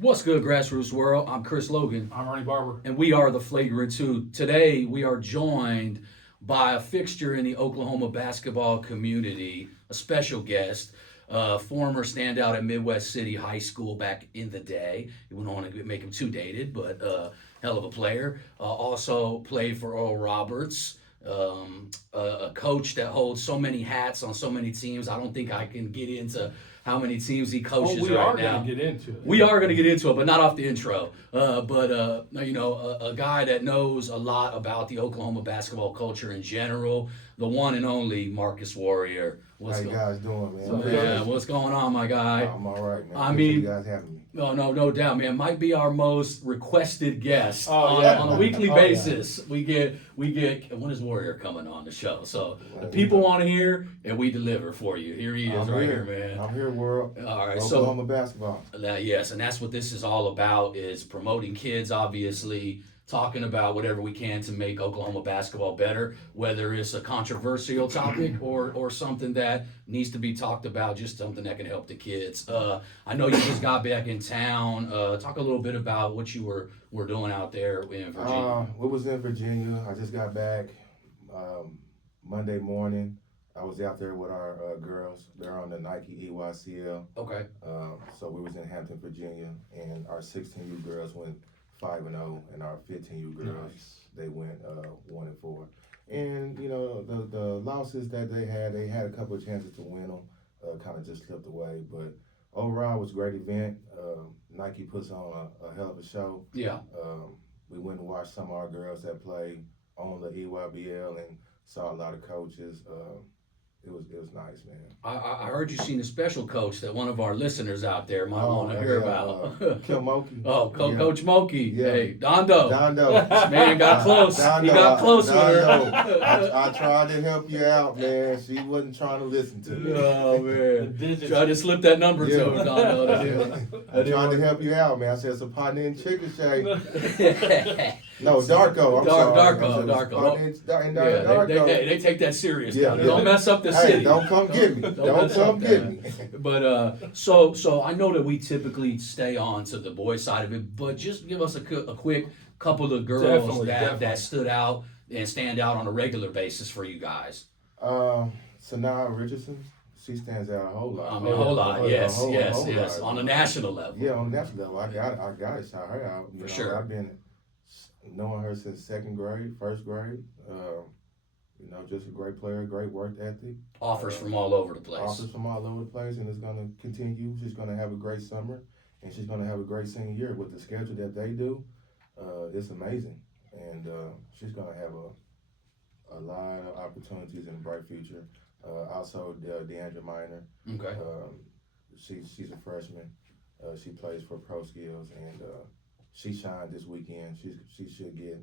What's good, grassroots world? I'm Chris Logan, I'm Ernie Barber. and we are the Flagrant 2. Today, we are joined by a fixture in the Oklahoma basketball community, a special guest, former standout at Midwest City High School back in the day. We don't want to make him too dated, but hell of a player. Also played for Earl Roberts. A coach that holds so many hats on so many teams. I don't think I can get into how many teams he coaches we right are now. going to get into it. We are going to get into it, but not off the intro. A guy that knows a lot about the Oklahoma basketball culture in general, the one and only Marques Warrior. How you guys doing, man? What's going on, my guy? I'm all right, man. I Appreciate mean, you guys having me. No doubt, man. Might be our most requested guest yeah. on a weekly Oh, basis. Yeah. We get when is Warrior coming on the show? So the people want to hear, and we deliver for you. Here he is, right here, man. I'm here, world. All right, Oklahoma basketball. Yes, and that's what this is all about: is promoting kids, obviously. Talking about whatever we can to make Oklahoma basketball better, whether it's a controversial topic or something that needs to be talked about, just something that can help the kids. I know you just got back in town. Talk a little bit about what you were doing out there in Virginia. We was in Virginia. I just got back Monday morning. I was out there with our girls. They're on the Nike EYCL. Okay. So we was in Hampton, Virginia, and our 16U girls went 5-0, and our 15U girls they went 1-4. And you know the losses that they had a couple of chances to win them, kind of just slipped away. But overall, it was a great event. Nike puts on a hell of a show. Yeah. We went and watched some of our girls that play on the EYBL and saw a lot of coaches. It was nice, man. I heard you seen a special coach that one of our listeners out there might want to hear about. Kim Moki. Coach Moki. Yeah. Hey, Dondo. This man got close. He got close with her. I tried to help you out, man. She wasn't trying to listen to me. Oh, man. Tried to slip that number to her, Dondo. I tried to help you out, man. I said it's a partner in chicken shake. No, Darko. Darko. They take that serious. Yeah. Don't mess up the city. Don't come get me. Don't come get me. But so I know that we typically stay on to the boys side of it, but just give us a quick couple of girls that stood out and stand out on a regular basis for you guys. Sanaa Richardson. She stands out a whole lot. A whole lot, yes. On a national level. Yeah, on a national level. I got to shout her out. For sure. I've been knowing her since second grade, first grade. Just a great player, great work ethic. Offers from all over the place. Offers from all over the place, and it's going to continue. She's going to have a great summer, and she's going to have a great senior year with the schedule that they do. It's amazing, and she's going to have a lot of opportunities in a bright future. Also, Deandra Minor. Okay. She's a freshman. She plays for Pro Skills, and she shined this weekend. She should get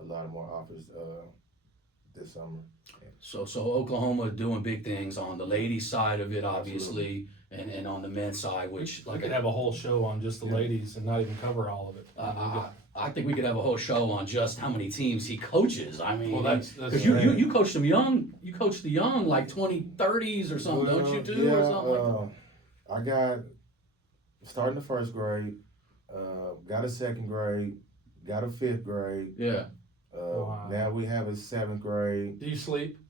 a lot more offers this summer. So Oklahoma doing big things on the ladies' side of it, obviously, and on the men's side, which we could have a whole show on just the ladies and not even cover all of it. I think we could have a whole show on just how many teams he coaches. I mean, because you coached them young. You coached the young, like 2030s or something, don't you do? Yeah, or something like that? I got starting the first grade, got a second grade, got a fifth grade. Yeah. Wow. Now we have a seventh grade. Do you sleep?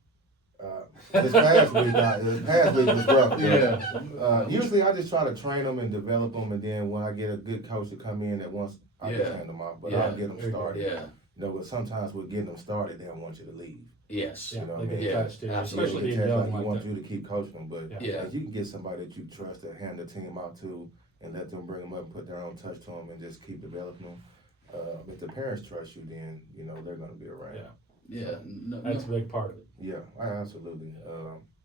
This past week was rough. Yeah. Usually I just try to train them and develop them, and then when I get a good coach to come in at once, I can train them out. But I'll get them started. Yeah. But sometimes with getting them started, they don't want you to leave. Yes. You know what I they mean? get attached to you, absolutely. especially being young They like want that. you to keep coaching them, but Yeah. if you can get somebody that you trust to hand the team out to and let them bring them up and put their own touch to them and just keep developing them. If the parents trust you, then they're going to be around. Yeah. That's a big part of it. Yeah, absolutely.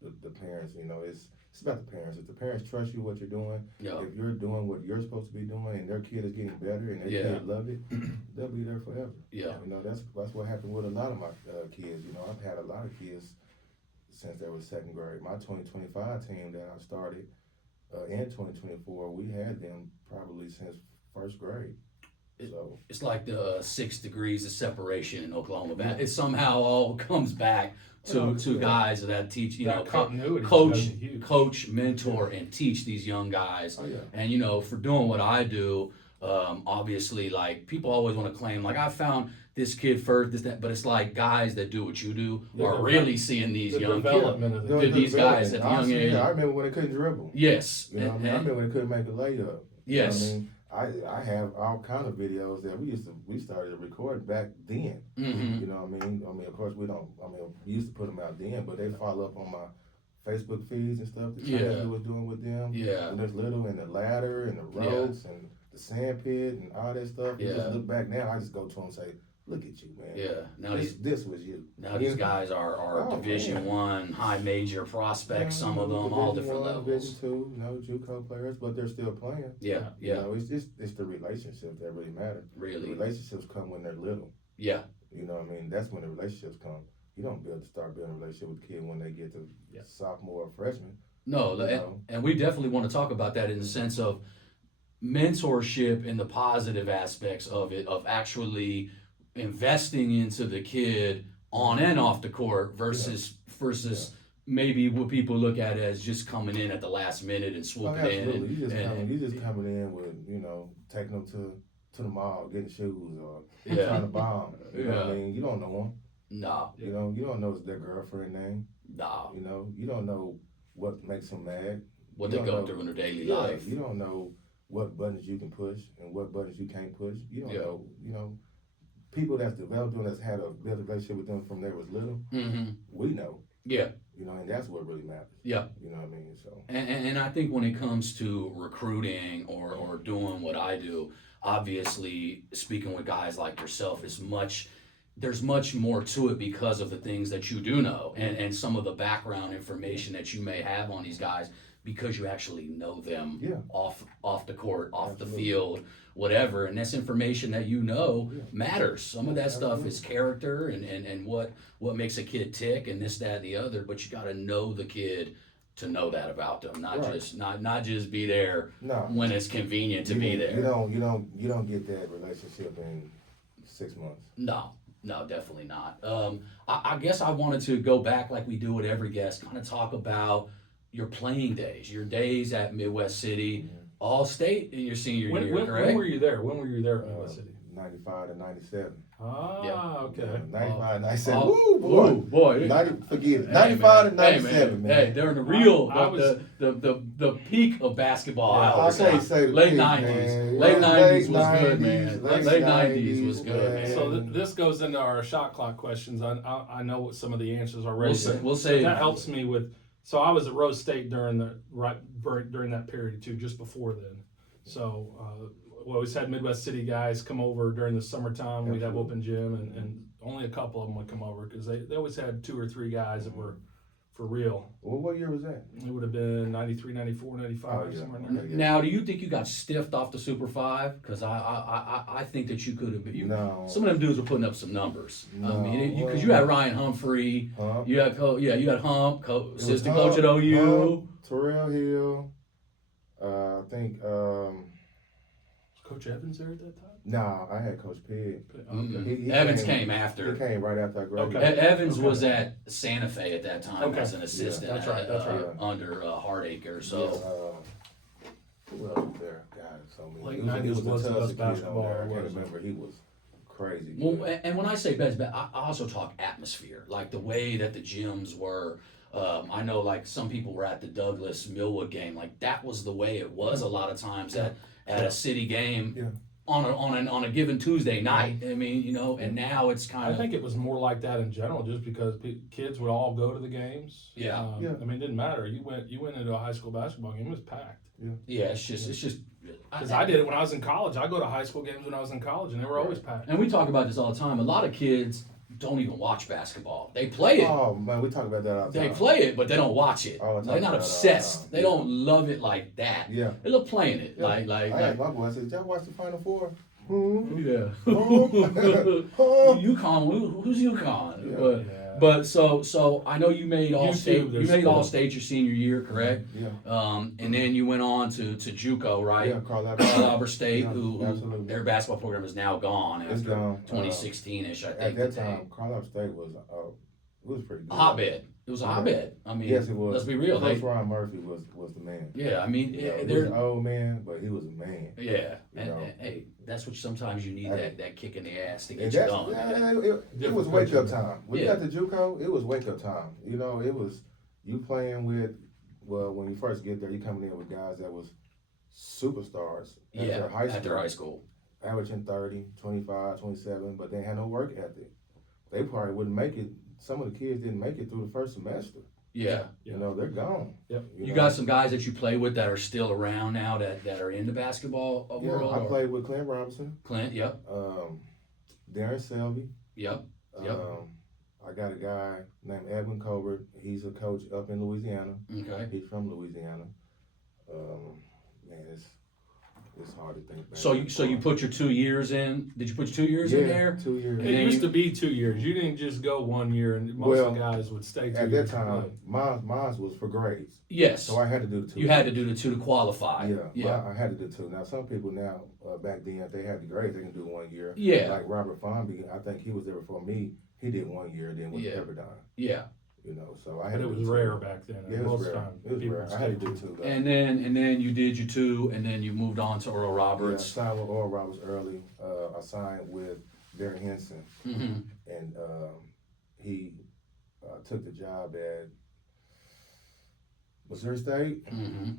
The parents, it's about the parents. If the parents trust you, what you're doing, if you're doing what you're supposed to be doing, and their kid is getting better, and their kid love it, they'll be there forever. Yeah. That's what happened with a lot of my kids. I've had a lot of kids since they were second grade. My 2025 team that I started in 2024, we had them probably since first grade. It's like the 6 degrees of separation in Oklahoma. It somehow all comes back to guys that teach, coach, mentor, and teach these young guys. Oh, yeah. And for doing what I do, Obviously, like people always want to claim, like I found this kid first, this that, but it's like guys that do what you do are really seeing these The young development of the these guys at the young age. I remember when they couldn't dribble. Yes, You know what I mean? I remember when they couldn't make a layup. yes. You know what I mean? I have all kind of videos that we started to record back then. Mm-hmm. You know what I mean? Of course we used to put them out then, but they follow up on my Facebook feeds and stuff that Yeah. we was doing with them. Yeah. When there's little and the ladder and the ropes and the sand pit and all that stuff. You Yeah. just look back now, I just go to them and say, look at you, man. Yeah. Now this was you. now these guys are Oh, Division man. One, high major prospects. Some of them all different Division levels. Division 2, JUCO players, but they're still playing. Yeah, You yeah, know, it's the relationships that really matter. The really. relationships come when they're little. Yeah, You know what I mean? That's when the relationships come. You don't start building a relationship with a kid when they get to sophomore or freshman. no, You know? and we definitely want to talk about that in the sense of mentorship and the positive aspects of it, of actually investing into the kid on and off the court versus maybe what people look at as just coming in at the last minute and Oh, swooping absolutely. in. You just coming in with, taking them to the mall, getting shoes, or Yeah. trying to bomb. You know what Yeah. I mean? You don't know them. No, You don't know their girlfriend name. no. You don't know what makes them mad. What You they don't go know- through in their daily Yeah, life. you don't know what buttons you can push and what buttons you can't push. You don't Yeah. know. People that's developed them, that's had a built a relationship with them from they was little. Mm-hmm. We know. Yeah. And that's what really matters. Yeah. You know what I mean? So. And I think when it comes to recruiting or doing what I do, obviously speaking with guys like yourself there's much more to it because of the things that you do know and some of the background information that you may have on these guys because you actually know them Yeah. off the court, off Absolutely. the field, whatever. And that's information that Yeah. matters. Some of that stuff Absolutely. is character and what makes a kid tick and this, that, and the other, but you gotta know the kid to know that about them, not Right. just not just be there No. when it's convenient to be there. You don't get that relationship in 6 months. No, definitely not. I guess I wanted to go back like we do with every guest, kind of talk about your playing days, your days at Midwest City, all state in your senior year, correct? When were you there? When were you there at Midwest City? 95 to 97. Okay. 95 97. Oh, Woo, boy. ooh, boy. 90, forget it. Hey, 95 to man. 97, man. Hey, during the real, I was- the peak of basketball. Yeah, I always I can't say. say the Late peak, 90s. man. Late Yeah, 90s was late good, 90s, man. late Late 90s was 90s, good, man. man. So this goes into our shot clock questions. I know what some of the answers already. We'll say that helps me with. So I was at Rose State during that period too, just before then. So we always had Midwest City guys come over during the summertime. We'd have open gym, and only a couple of them would come over because they always had 2 or 3 guys that were for real. Well, what year was that? It would have been 93, 94, 95, Oh, yeah. somewhere in there. Okay. Now, do you think you got stiffed off the Super 5? Because I think that you could have been. No. Some of them dudes were putting up some numbers. I No, mean, because well- you had Ryan Humphrey, Huh? you had you had Hump, It was assistant Hump, coach at OU. Hump, Terrell Hill. I think. Was Coach Evans there at that time? No, I had Coach Pig. Mm-mm. He Evans came- came He after. came right after I graduated. Okay. Evans Okay. was at Santa Fe at that time Okay. as an assistant. That's right, that's right. Under Hardacre. So. Who else was there? God, so many. Late He was 90s a was the Tulsa best kid on basketball there. I there can't was. remember. He was crazy. Well, good. and when I say best, I also talk atmosphere, like the way that the gyms were. I know, like some people were at the Douglas Millwood game, like that was the way it was a lot of times at a city game Yeah. on a given Tuesday night. I mean, and now it's kind I of think it was more like that in general, just because kids would all go to the games. Yeah. Yeah. I mean, it didn't matter. You went into a high school basketball game; it was packed. yeah, it's just. Because I did it when I was in college. I go to high school games when I was in college, and they were always packed. And we talk about this all the time. A lot of kids don't even watch basketball. They play it. Oh man, we talk about that all the time. They play it, but they don't watch it. Oh, I talk They're not about it all the obsessed. time. They don't love it like that. Yeah. They love playing it. Yeah. Like I asked my boy. I said, "Did y'all watch the Final Four?" yeah. Huh? UConn. Who's UConn? Yeah. But so I know you made all YouTube, state. You there's made all sport. state your senior year, correct? Yeah. And then you went on to JUCO, right? Yeah. Carl Carl Albert State, Yeah, who absolutely. their basketball program is now gone It's after gone. 2016ish. I At think that time, Carl State was pretty good. a hotbed. It was a hotbed. I mean, Yes, it was. let's be real. Coach Ryan Murphy was the man. Yeah, I mean, He was they're an old man, but he was a man. yeah. You know. Hey, That's what sometimes you need, that kick in the ass to And get you that's, going. it was wake up time. When you Yeah. got the JUCO, it was wake up time. You know, it was you playing with. Well, when you first get there, you coming in with guys that was superstars at Yeah, their high school. at their high school. Averaging 30, 25, 27, but they had no work ethic. They probably wouldn't make it. Some of the kids didn't make it through the first semester. Yeah. You know, they're gone. Yep. You know? got some guys that you play with that are still around now that are in the basketball world? I played with Clint Robinson. Clint, yep. Darren Selvey. Yep. I got a guy named Edwin Colbert. He's a coach up in Louisiana. Okay. He's from Louisiana. Man, it's hard to think back. So you put your 2 years in? Did you put your 2 years in there? 2 years. It used to be 2 years. You didn't just go 1 year, and most of the guys would stay 2 at years. that time, mine was for grades. Yes. So I had to do the 2. You had to do the 2 to qualify. Yeah. I had to do 2. Now some people now, back then, if they had the grades, they can do 1 year. Yeah. Like Robert Fonby, I think he was there before me. He did 1 year, then went to Pepperdine. Yeah. You know, so I had. But it to was do rare 2. back then. Yeah, it was rare. It was rare. I had to do 2 though. And then you did your 2, and then you moved on to Oral Roberts. Yeah, I signed with Oral Roberts early. I signed with Darren Henson, Mm-hmm. and he took the job at Missouri State. Mm-hmm.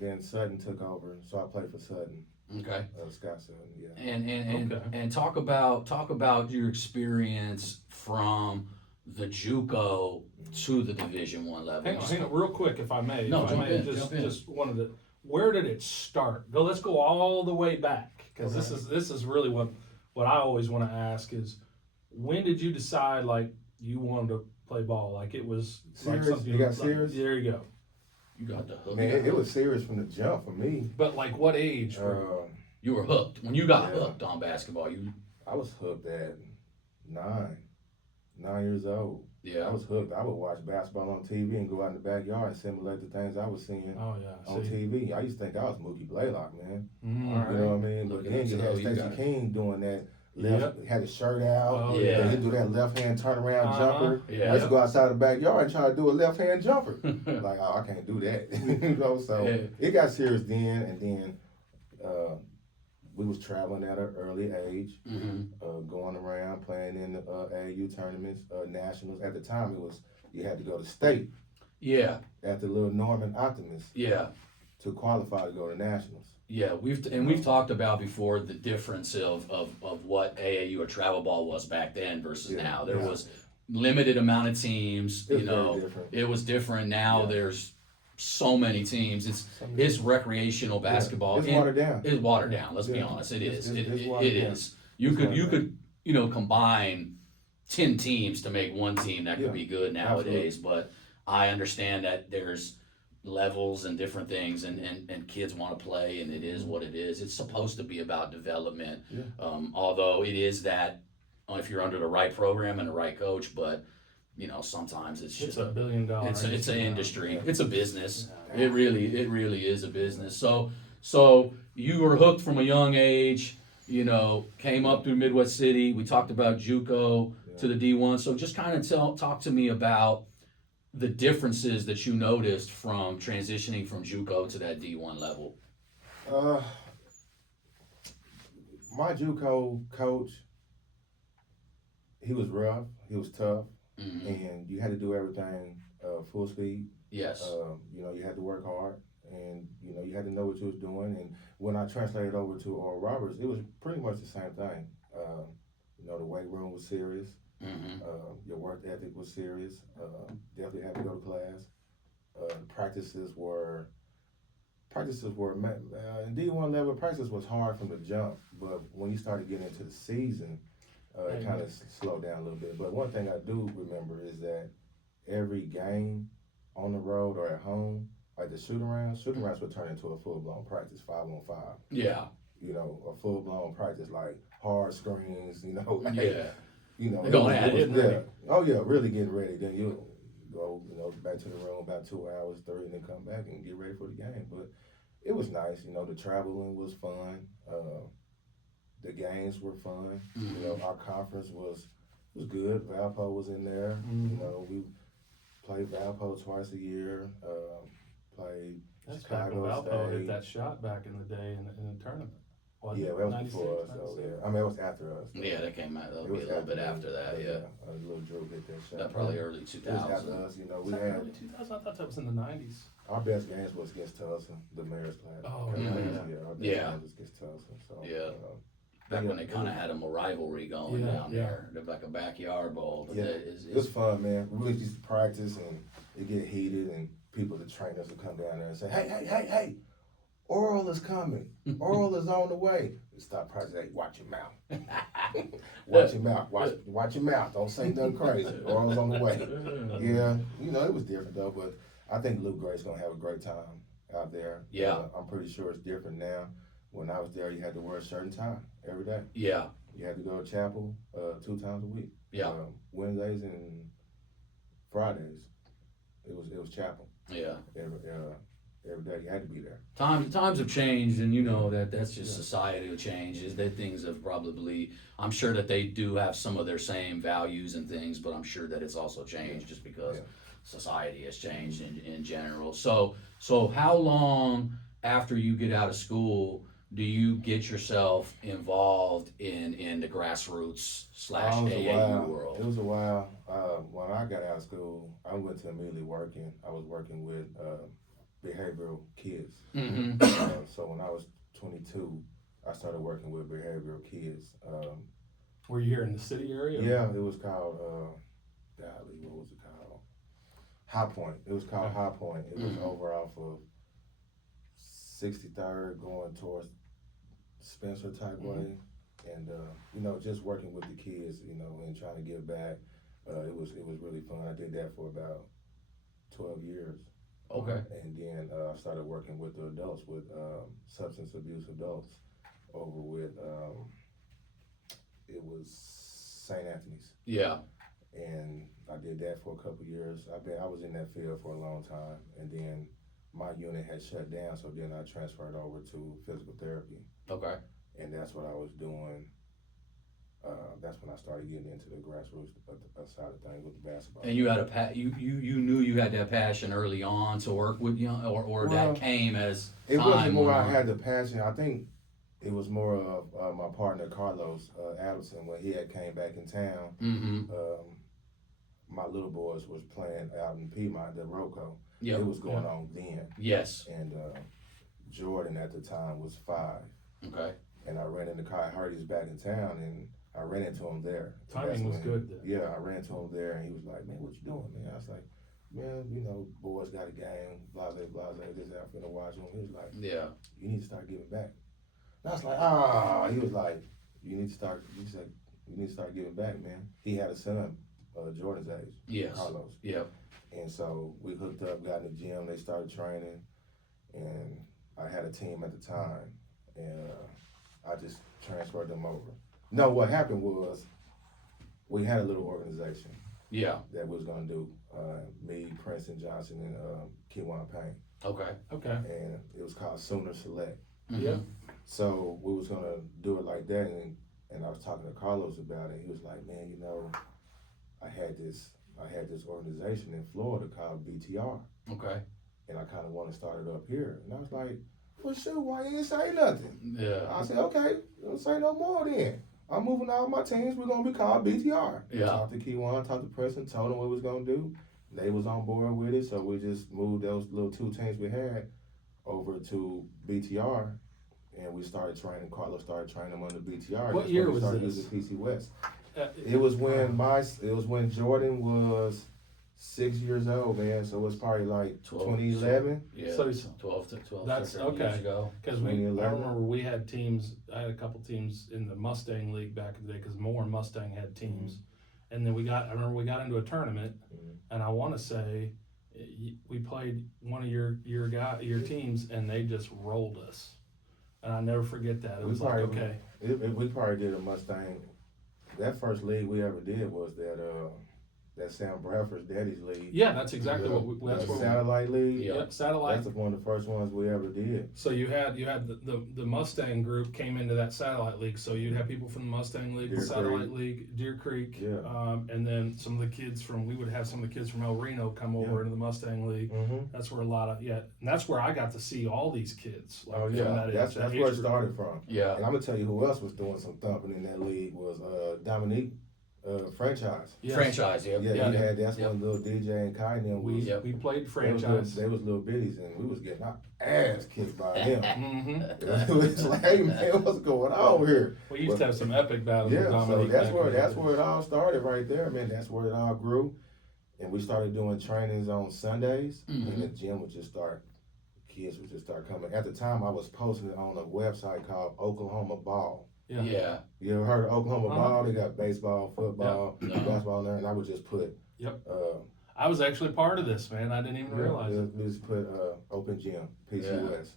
Then Sutton took over, so I played for Sutton. Okay. Scott Sutton, yeah. And talk about your experience from the JUCO to the Division I level. Hang on, real quick, if I may. No, if I jump may, in, just jump in. just wanted to. Where did it start? Let's go all the way back, because this is really what I always want to ask is, when did you decide like you wanted to play ball? Like it was Serious? like something You got like, serious? There you go. You got the hook. Man, it was serious from the jump for me. But like what age? You were hooked. When you got Yeah. hooked on basketball, I was hooked at 9 years old. Yeah. I was hooked. I would watch basketball on TV and go out in the backyard and simulate the things I was seeing Oh yeah. on See? TV. I used to think I was Mookie Blaylock, man. Mm. You know what I mean? Look But at then him, you so had you Stacey got it. King doing that. Had his shirt out. Oh, yeah. He'd do that left hand turnaround jumper. Yeah. I used to go outside the backyard and try to do a left hand jumper. Like, oh, I can't do that. You know, so it got serious then, and then we was traveling at an early age, Mm-hmm. going around playing in the AAU tournaments, nationals. At the time, you had to go to state Yeah. at the little Norman Optimist Yeah. to qualify to go to nationals. Yeah, we've talked about before the difference of what AAU or travel ball was back then versus now. There was limited amount of teams. It was very different. It was different. Now there's so many teams. It's recreational basketball. It's watered down. It's watered down. Let's be Yeah. honest. It is. It's It watered down. is. You could combine 10 teams to make one team that could be good nowadays. But I understand that there's levels and different things, and kids want to play, and it is what it is. It's supposed to be about development, although it is that if you're under the right program and the right coach, but sometimes it's just $1 billion. it's an industry. It's a business. It really is a business. So you were hooked from a young age, came up through Midwest City. We talked about JUCO to the D1. So just kind of talk to me about the differences that you noticed from transitioning from JUCO to that D1 level. My JUCO coach, he was rough, he was tough, and you had to do everything full speed. Yes. You had to work hard, and you had to know what you was doing. And when I translated over to Oral Roberts, it was pretty much the same thing. The weight room was serious. Your work ethic was serious. Definitely had to go to class. Practices were in D1 level. Practice was hard from the jump, but when you started getting into the season, it kind of slowed down a little bit. But one thing I do remember is that every game on the road or at home, like the shoot-arounds would turn into a full-blown practice, 5-on-5. Yeah. A full-blown practice, like hard screens, Yeah. They're going at it. Oh yeah, really getting ready. Then you go, back to the room about 2 hours, 3, and then come back and get ready for the game. But it was nice. The traveling was fun. The games were fun. Our conference was good. Valpo was in there. We played Valpo twice a year. Played That's back when Chicago Valpo State. hit that shot back in the day in the tournament. What, Yeah, that was 96, before us, so 97? yeah. I mean, it was after us. Yeah, that came out. That'll It be a was little bit me, after that. but Yeah, a little Drew hit that shot. that probably early It was after 2000. us, you know. Was We that had early 2000? I thought that was in the 90s. our best games was against Tulsa, the mayor's class. Oh, Yeah, yeah. our best Yeah. games was against Tulsa. So Yeah. Back when they kind of had a rivalry going Yeah, down yeah. there, they're like a backyard bowl. But Yeah, it's it was fun, man. We really used to practice and it get heated, and people, the trainers, would come down there and say, "Hey, Oral is coming. Oral is on the way." We stop practicing. Hey, watch your mouth. Watch your mouth. Watch your mouth. Don't say nothing crazy. Oral's on the way. Yeah, you know, it was different though, but I think Luke Gray's gonna have a great time out there. Yeah. I'm pretty sure it's different now. When I was there, you had to wear a shirt and tie every day. Yeah, You had to go to chapel 2 times a week. yeah, Wednesdays and Fridays. It was chapel yeah. every day. You had to be there. Times have changed, and you know that's just societal changes. That things have probably. I'm sure that they do have some of their same values and things, but I'm sure that it's also changed just because society has changed in general. So how long after you get out of school do you get yourself involved in the grassroots / AAU world? It was a while. When I got out of school, I went to immediately working. I was working with behavioral kids. Mm-hmm. So when I was 22, I started working with behavioral kids. Were you here in the city area? Yeah, it was called, golly, what was it called? High Point. It was called High Point. It was over off of 63rd going towards Spencer type way. And, you know, just working with the kids, you know, and trying to give back. It was really fun. I did that for about 12 years. Okay. And then I started working with the adults, with substance abuse adults over with, it was St. Anthony's. Yeah. And I did that for a couple years. I was in that field for a long time, and then my unit had shut down, so then I transferred over to physical therapy. Okay. And that's what I was doing. That's when I started getting into the grassroots side of things with the basketball. And you had you knew you had that passion early on to work with young, or Well, that came as it time wasn't more went I on? had the passion. I think it was more of my partner Carlos Addison when he had came back in town. Mm-hmm. My little boys was playing out in Piedmont, the Roco. Yep. It was going on then. Yes. And Jordan at the time was 5. Okay. And I ran into Kai. I heard he was back in town, and I ran into him there. Timing was good then. Yeah, I ran into him there, and he was like, "Man, what you doing, man?" I was like, "Man, you know, boys got a game, blah, blah, blah, blah, this, I'm finna watch him." He was like, Yeah. "You need to start giving back." And I was like, "Ah." He was like, "You need to start," he said, "You need to start giving back, man." He had a son, Jordan's age, Yes. Carlos. Yep. And so we hooked up, got in the gym, they started training, and I had a team at the time, and I just transferred them over. No, what happened was we had a little organization Yeah. that was gonna do me, Princeton Johnson, and Kewan Payne, Okay. Okay. and it was called Sooner Select. Mm-hmm. Yeah. So we was gonna do it like that, and I was talking to Carlos about it. He was like, "Man, you know, I had this organization in Florida called BTR, Okay. and I kind of want to start it up here." And I was like, "Well, sure, why you ain't say nothing?" Yeah. I said, "Okay, don't say no more then. I'm moving all my teams. We're gonna be called BTR." Yeah. Talked to Kewan, talked to Preston, told them what we was gonna do. They was on board with it, so we just moved those little 2 teams we had over to BTR, and we started training. Carlos started training them under BTR. What That's year when we was started this? using PC West. Uh, It was when Jordan was 6 years old, man. So it was probably like 2011. Yeah. So 12 that's 13 years okay. ago. Because I 2011. remember we had teams. I had a couple teams in the Mustang League back in the day because Moore and Mustang had teams, and then I remember we got into a tournament, and I want to say we played one of your teams, and they just rolled us, and I never forget that. It We was like probably- okay, We probably did a Mustang. That first league we ever did was that that Sam Bradford's Daddy's League. Yeah, that's exactly The- that's the what Satellite League. Yeah. Yep, satellite. That's one of the first ones we ever did. So you had the Mustang group came into that satellite league. So you'd have people from the Mustang League, Deer the Satellite Creek. League, Deer Creek, Yeah. and then some of the kids we would have some of the kids from El Reno come over into the Mustang League. Mm-hmm. That's where a lot of and that's where I got to see all these kids. Oh from yeah, that that's age where it group. started from. Yeah. And I'm gonna tell you who else was doing some thumping in that league was Dominique Franchise. Yes. Franchise, yeah. Yeah, Yeah. he had that's Yep. when little DJ and Kai and them was. We played They franchise. was little bitties and we was getting our ass kicked by him. Mm-hmm. It was like, hey man, what's going on here? We used to have some epic battles. with Yeah, so Dominique that's back where in the day. it all started right there, man. That's where it all grew, and we started doing trainings on Sundays, and the gym would just start. Kids would just start coming. At the time, I was posting it on a website called Oklahoma Ball. Yeah. You ever heard of Oklahoma Uh-huh. Ball? They got baseball, football, Yeah. No. basketball in there, and I would just put. Yep. Uh, I was actually part of this, man. I didn't even realize it. we just put open gym, PCUS.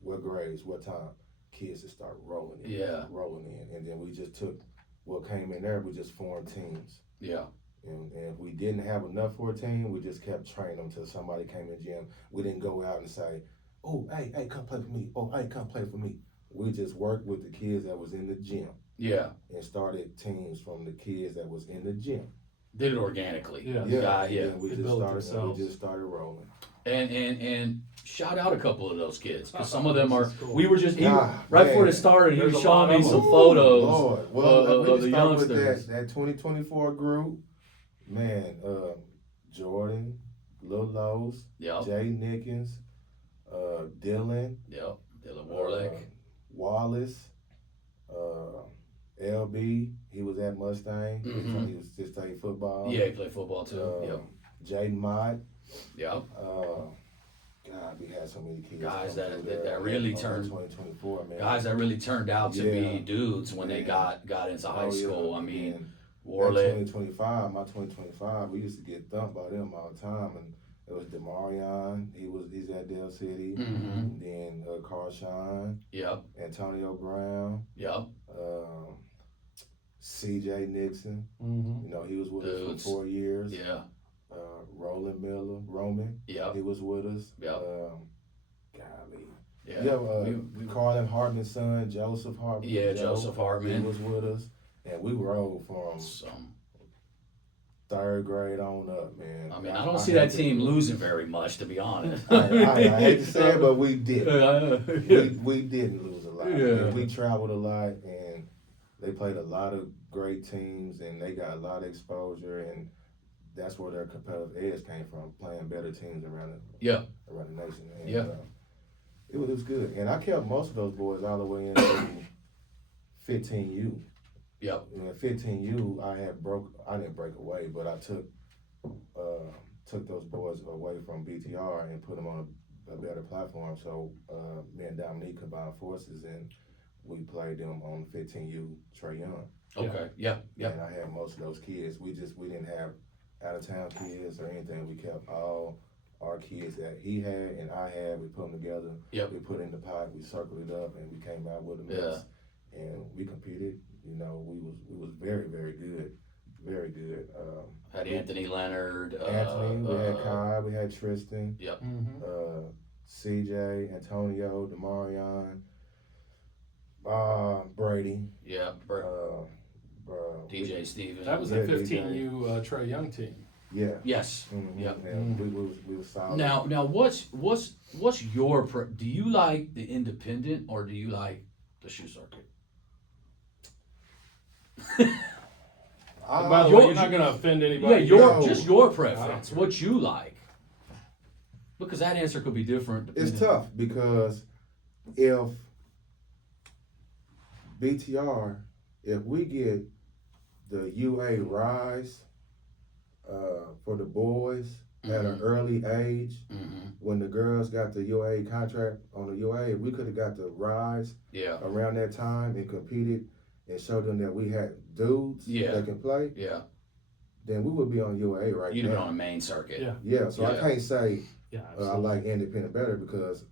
What grades? What time? Kids just start rolling in. Yeah. Rolling in, and then we just took what came in there. We just formed teams. Yeah. And if we didn't have enough for a team, we just kept training them till somebody came in the gym. We didn't go out and say, oh, hey, come play for me. Oh, hey, come play for me. We just worked with the kids that was in the gym Yeah. and started teams from the kids that was in the gym. Did it organically. Yeah. Yeah. And we They just built it started. themselves. We just started rolling. And shout out a couple of those kids because some of them This are. is cool. We were just Ah, right man. before it started. He There's was a lot showing me of some them. photos Lord. Well, of we the just start with youngsters. that 2024 group. Man, Jordan, Lil Lowe's, Yep. Jay Nickens, Dylan, Yep. Dylan Warlick. Wallace, LB. He was at Mustang. Mhm. He was just playing football. Yeah, he played football too. Yep. Jaden Mott. Yep. God, we had so many kids. Guys come that- through there that really on turned- 2024, man. Guys that really turned out to Yeah. be dudes when they Yeah. got into high Oh, school. yeah. I mean, And Warlick. 2025, my 2025, we used to get thumped by them all the time, and it was Demarion. He's at Dell City. Mhm. And then Carshawn, Yep. Antonio Brown, Yep. CJ Nixon. Mm-hmm. You know, he was with us Dudes. for 4 years. Yeah. Roland Miller, Roman, Yep. he was with us. Yep. Golly. Yeah. Yeah, Carlin Hartman's son, Joseph Hartman. Yeah, Joe, Joseph He Hartman. was with us. And we rolled from Some. 3rd grade on up, man. I mean, I don't see that had team to- losing very much, to be honest. I hate to say it, but we did. Yeah. We didn't lose a lot. Yeah. And we traveled a lot, and they played a lot of great teams, and they got a lot of exposure, and that's where their competitive edge came from, playing better teams around Yeah. the nation. And, Yeah. it was good, and I kept most of those boys all the way into 15U. Yep. And at 15U, I didn't break away, but I took those boys away from BTR and put them on a better platform. So me and Dominique combined forces, and we played them on 15U Trey Young. Okay. Yeah. Yeah. And I had most of those kids. We didn't have out of town kids or anything. We kept all our kids that he had and I had. We put them together. Yep. We put it in the pot. We circled it up, and we came out with a mix. And we competed. You know, we was very, very good, very good. Had Anthony Leonard. Anthony, we had Kai, we had Tristan, Yep. Mm-hmm. CJ, Antonio, Demarion, Brady, Yeah. DJ Stevens. That was Yeah, the 15U Trey Young team. yeah. Yes. Mm-hmm. Yep. Yeah, we was solid. Now, what's your? Do you like the independent or do you like the shoe circuit? By the your- way, you're not going to offend anybody. Yeah, No. just your preference. What you like? Because that answer could be different. It's depending- tough because if BTR, if we get the UA rise for the boys at an early age, Mhm. when the girls got the UA contract on the UA, if we could have got the rise Yeah. around that time and competed and showed them that we had dudes Yeah. that can play, Yeah. then we would be on UA right You'd have been now. on a main circuit. Yeah. Yeah, so I Yeah. can't say Yeah, I absolutely. like independent better because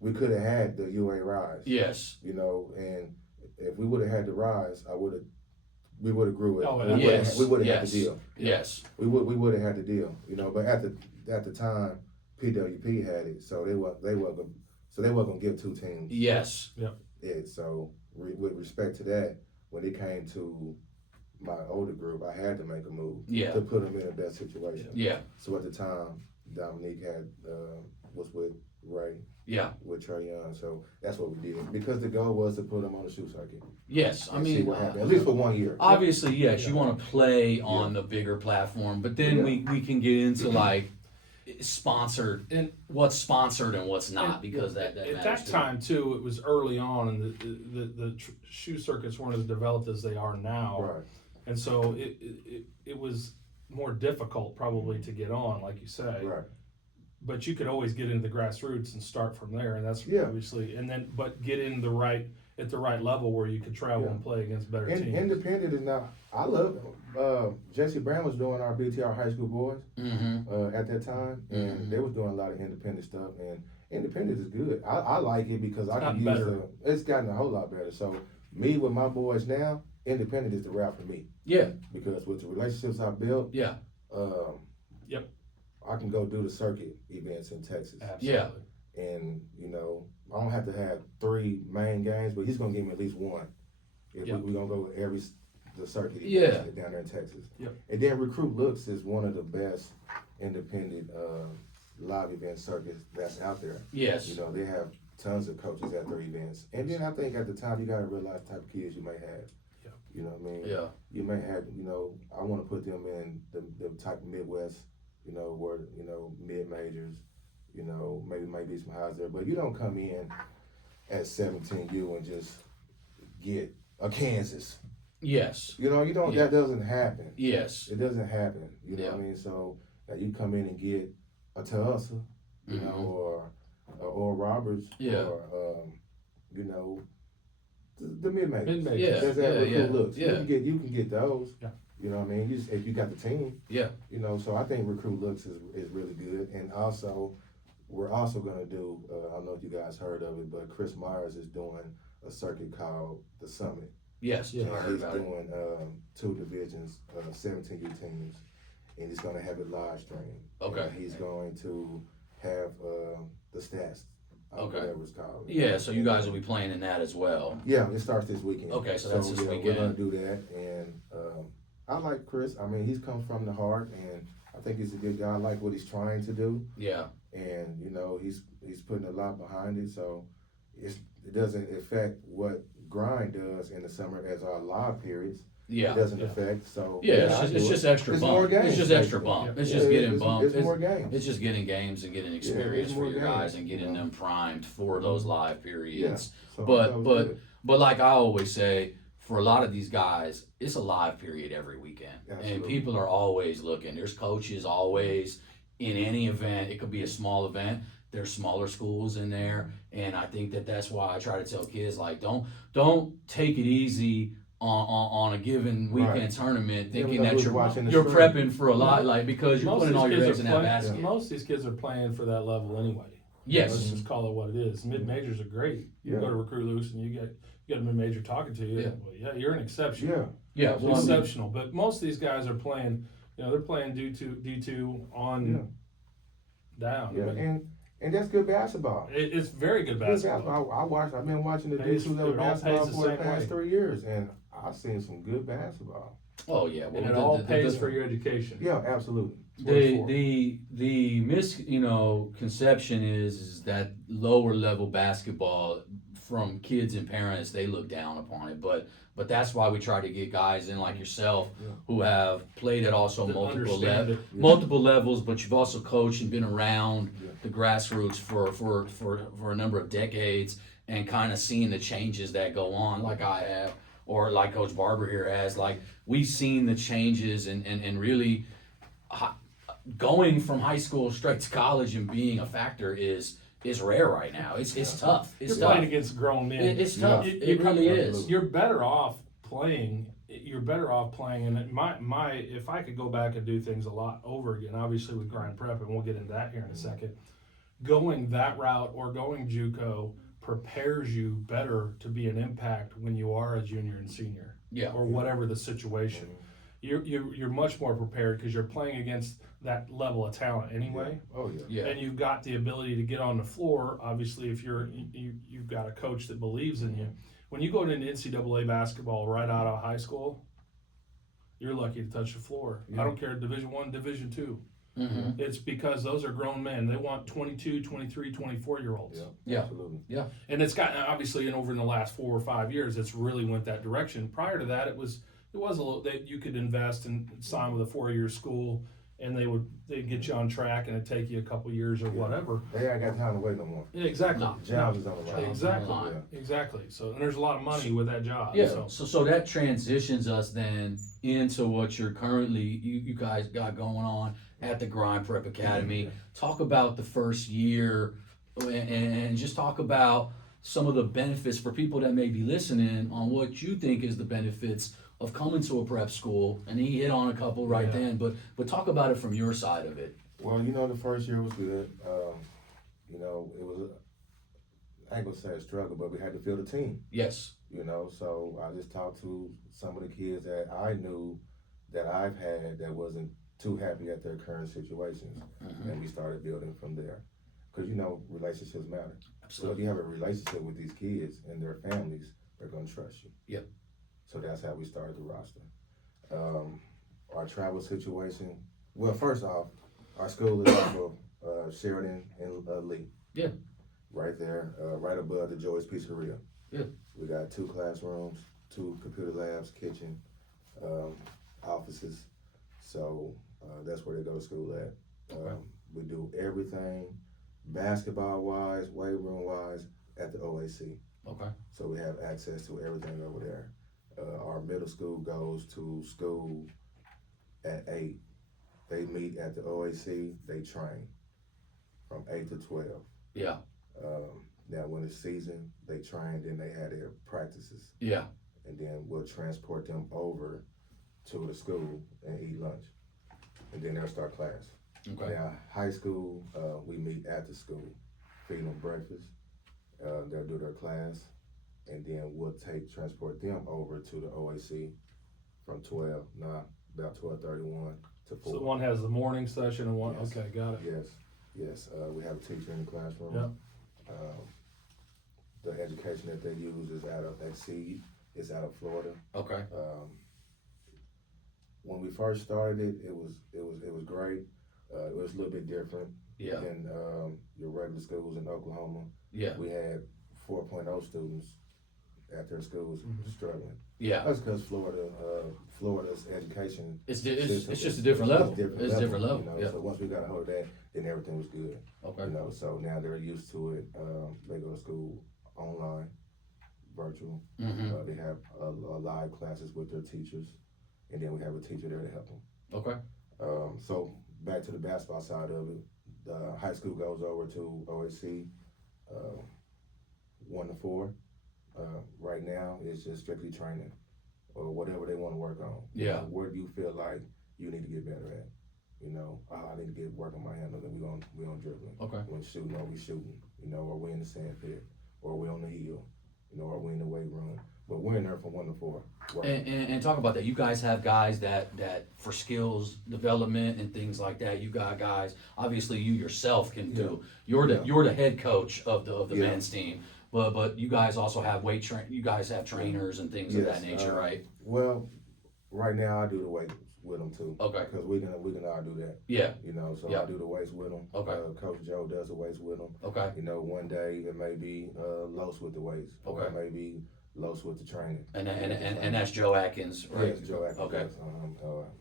we could have had the UA rise. Yes. You know, and if we would have had the rise, I would have we would have grew it. Oh, yes, We would have had yes, the deal. yes, We would have had the deal, you know. But at the time, PWP had it, so they weren't gonna give two teams yes, it. So with respect to that, when it came to my older group, I had to make a move yeah, to put them in a better situation. yeah, So at the time, Dominique was with Ray, yeah, with Trey Young. So that's what we did because the goal was to put them on the shoe circuit. yes. I And see mean, what happened, at least for 1 year. obviously, yes, you Yeah. want to play on the bigger platform, but then we can get into like sponsored and what's sponsored and what's not because that At matters that too. time too, it was early on, and the shoe circuits weren't as developed as they are now, Right. and so it was more difficult probably to get on, like you say. Right. But you could always get into the grassroots and start from there, and that's Yeah. obviously, and then but get in at the right level where you could travel Yeah. and play against better teams. Independent is now. I love Jesse Brown was doing our BTR high school boys Mm-hmm. at that time, and Mhm. they was doing a lot of independent stuff. And independent is good. I like it because I gotten can use better. it's gotten a whole lot better. So me with my boys now, independent is the route for me Yeah, because with the relationships I built, yeah, Yep. I can go do the circuit events in Texas. Absolutely. yeah. And you know, I don't have to have 3 main games, but he's gonna give me at least one. If Yep. we're gonna go the circuit Yeah. events down there in Texas. Yep. And then Recruit Looks is one of the best independent live event circuits that's out there. Yes. You know, they have tons of coaches at their events. And then I think at the time you gotta realize the type of kids you may have. Yeah. You know what I mean? Yeah. You may have, you know, I wanna put them in the type of Midwest, you know, where, you know, mid majors, you know, maybe some highs there. But you don't come in at 17U and just get a Kansas. Yes. You know, that doesn't happen. Yes. It doesn't happen. You know Yeah. what I mean? So that you come in and get a Tulsa, you know, or Roberts, Yeah. or you know, the mid majors. Mid-majors. Yeah. That's that Recruit Yeah. Looks. Yeah. You can get those. Yeah. You know what I mean? If you got the team. Yeah. You know, so I think Recruit Looks is really good. And also, we're also gonna do. I don't know if you guys heard of it, but Chris Myers is doing a circuit called the Summit. Yes. Yeah. I heard He's about it. doing 2 divisions, 17U teams, and he's going to have it live streamed. Okay. And he's going to have the stats. Okay. Whatever it's called. Yeah. So you guys will be playing in that as well. Yeah, it starts this weekend. Okay, so that's this We're weekend. going to do that, and I like Chris. I mean, he's come from the heart, and I think he's a good guy. I like what he's trying to do, Yeah. and you know, he's putting a lot behind it, so it doesn't affect what grind does in the summer as our live periods. Yeah. It doesn't Yeah. affect. So Yeah, I it's do it. just extra It's bump. more games, It's just extra basically. bump. Yeah. It's just getting bumped. It's more games. It's just getting games and getting experience it's for more your guys games, and getting you know. them primed for those live Yeah. periods. So But- that was but- good. But like I always say, for a lot of these guys, it's a live period every weekend. And Absolutely. people are always looking. There's coaches always in any event. It could be a small event. There's smaller schools in there. And I think that's why I try to tell kids, like, don't take it easy on a given weekend Right. tournament You never thinking know that who's you're watching the you're stream. prepping for a lot, like, because you're Most putting of all these your kids eggs in are that playing- basket. Most of these kids are playing for that level anyway. Yes. Let's just call it what it is. Mid majors are great. You Yeah. go to Recruit Loose and you get a mid major talking to you. Yeah. Well, yeah, you're an exception. Yeah. Yeah, You're well, I mean, exceptional. But most of these guys are playing. You know, they're playing D2 on down. Yeah. I mean, And that's good basketball. it's very good Good basketball. I've been watching the Pays- D2 level it all pays basketball the for the same past way. 3 years, and I've seen some good basketball. oh yeah, well, And it all pays for your education. Yeah, absolutely. That's what it's for. The misconception is that lower level basketball from kids and parents, they look down upon it, but that's why we try to get guys in like yourself Yeah. who have played at also That multiple understand it. multiple levels, but you've also coached and been around Yeah. the grassroots for a number of decades and kind of seen the changes that go on, like I have, or like Coach Barber here has. Like, we've seen the changes and really going from high school straight to college and being a factor is rare right now. It's tough. It's You're tough. playing against grown men. It's tough. You- It you really come- is. You're better off playing. You're better off playing. And my if I could go back and do things a lot over again, obviously with grind prep, and we'll get into that here in a second. Going that route or going JUCO prepares you better to be an impact when you are a junior and senior, Yeah. or whatever the situation. You're much more prepared because you're playing against that level of talent anyway. Oh yeah. Yeah. And you've got the ability to get on the floor. Obviously, if you've got a coach that believes in you. When you go into NCAA basketball right out of high school, you're lucky to touch the floor. Yeah. I don't care Division I, Division II. Mm-hmm. It's because those are grown men. They want 22, 23, 24-year-olds. Yeah. Absolutely. And it's gotten, obviously, and over in the last 4 or 5 years, it's really went that direction. Prior to that, it was a little that you could invest and sign with a 4-year school, and they'd get you on track, and it'd take you a couple years or whatever. They ain't got time to wait no more. Yeah, exactly. No. Jobs is on the line. Exactly. Yeah. Exactly. So, and there's a lot of money with that job. Yeah. So that transitions us then into what you're currently you guys got going on at the Grind Prep Academy. Talk about the first year and just talk about some of the benefits for people that may be listening on what you think is the benefits of coming to a prep school. And he hit on a couple right then, but talk about it from your side of it. Well, the first year was good. It was, I ain't gonna say a struggle, but we had to field a team. Yes. So I just talked to some of the kids that I knew that I've had that wasn't too happy at their current situations. Mm-hmm. And we started building from there. Because, relationships matter. So if Absolutely. you have a relationship with these kids and their families, they're gonna trust you. Yep. So that's how we started the roster. Our travel situation, well, first off, our school is off of Sheridan and Lee. Yeah. Right there, right above the Joy's Pizzeria. Yeah. We got 2 classrooms, 2 computer labs, kitchen, offices. So that's where they go to school at. We do everything basketball-wise, weight room-wise at the OAC. Okay. So we have access to everything over there. Our middle school goes to school at 8. They meet at the OAC, they train from 8 to 12. Yeah. Now when it's season, they train, then they have their practices. Yeah. And then we'll transport them over to the school and eat lunch. And then they'll start class. Okay. Now, high school, we meet at the school, feed them breakfast. They'll do their class, and then we'll transport them over to the OAC from about 12:31 to 4. So one has the morning session and one, Yes. okay, got it. Yes. We have a teacher in the classroom. Yep. The education that they use is out of Exceed. It's out of Florida. Okay. When we first started it was great. It was a little bit different Yeah. than your regular schools in Oklahoma. Yeah. We had 4.0 students at their schools struggling. Yeah. That's because Florida's education It's system just a different level. It's a different level. Yeah. So once we got a hold of that, then everything was good. Okay. So now they're used to it. They go to school online, virtual. Mm-hmm. They have live classes with their teachers, and then we have a teacher there to help them. Okay. So back to the basketball side of it, the high school goes over to OAC 1 to 4. Right now, it's just strictly training or whatever they want to work on. Yeah. Where do you feel like you need to get better at? I need to get work on my handle, then we on dribbling. Okay. When shooting, or we shooting, or we in the sand pit, or we on the hill, or we in the weight room. But we're in there from 1 to 4. And talk about that. You guys have guys that for skills development and things like that. You got guys. Obviously, you yourself can do. You're the head coach of the men's team. But you guys also have you guys have trainers and things of that nature, right? Well, right now I do the weights with them too. Okay. Because we can all do that. Yeah. So Yeah. I do the weights with them. Okay. Coach Joe does the weights with them. Okay. One day it may be Los with the weights. Or Okay. it may be Los with the training. And that's Joe Atkins, right? Yes, Joe Atkins. Okay.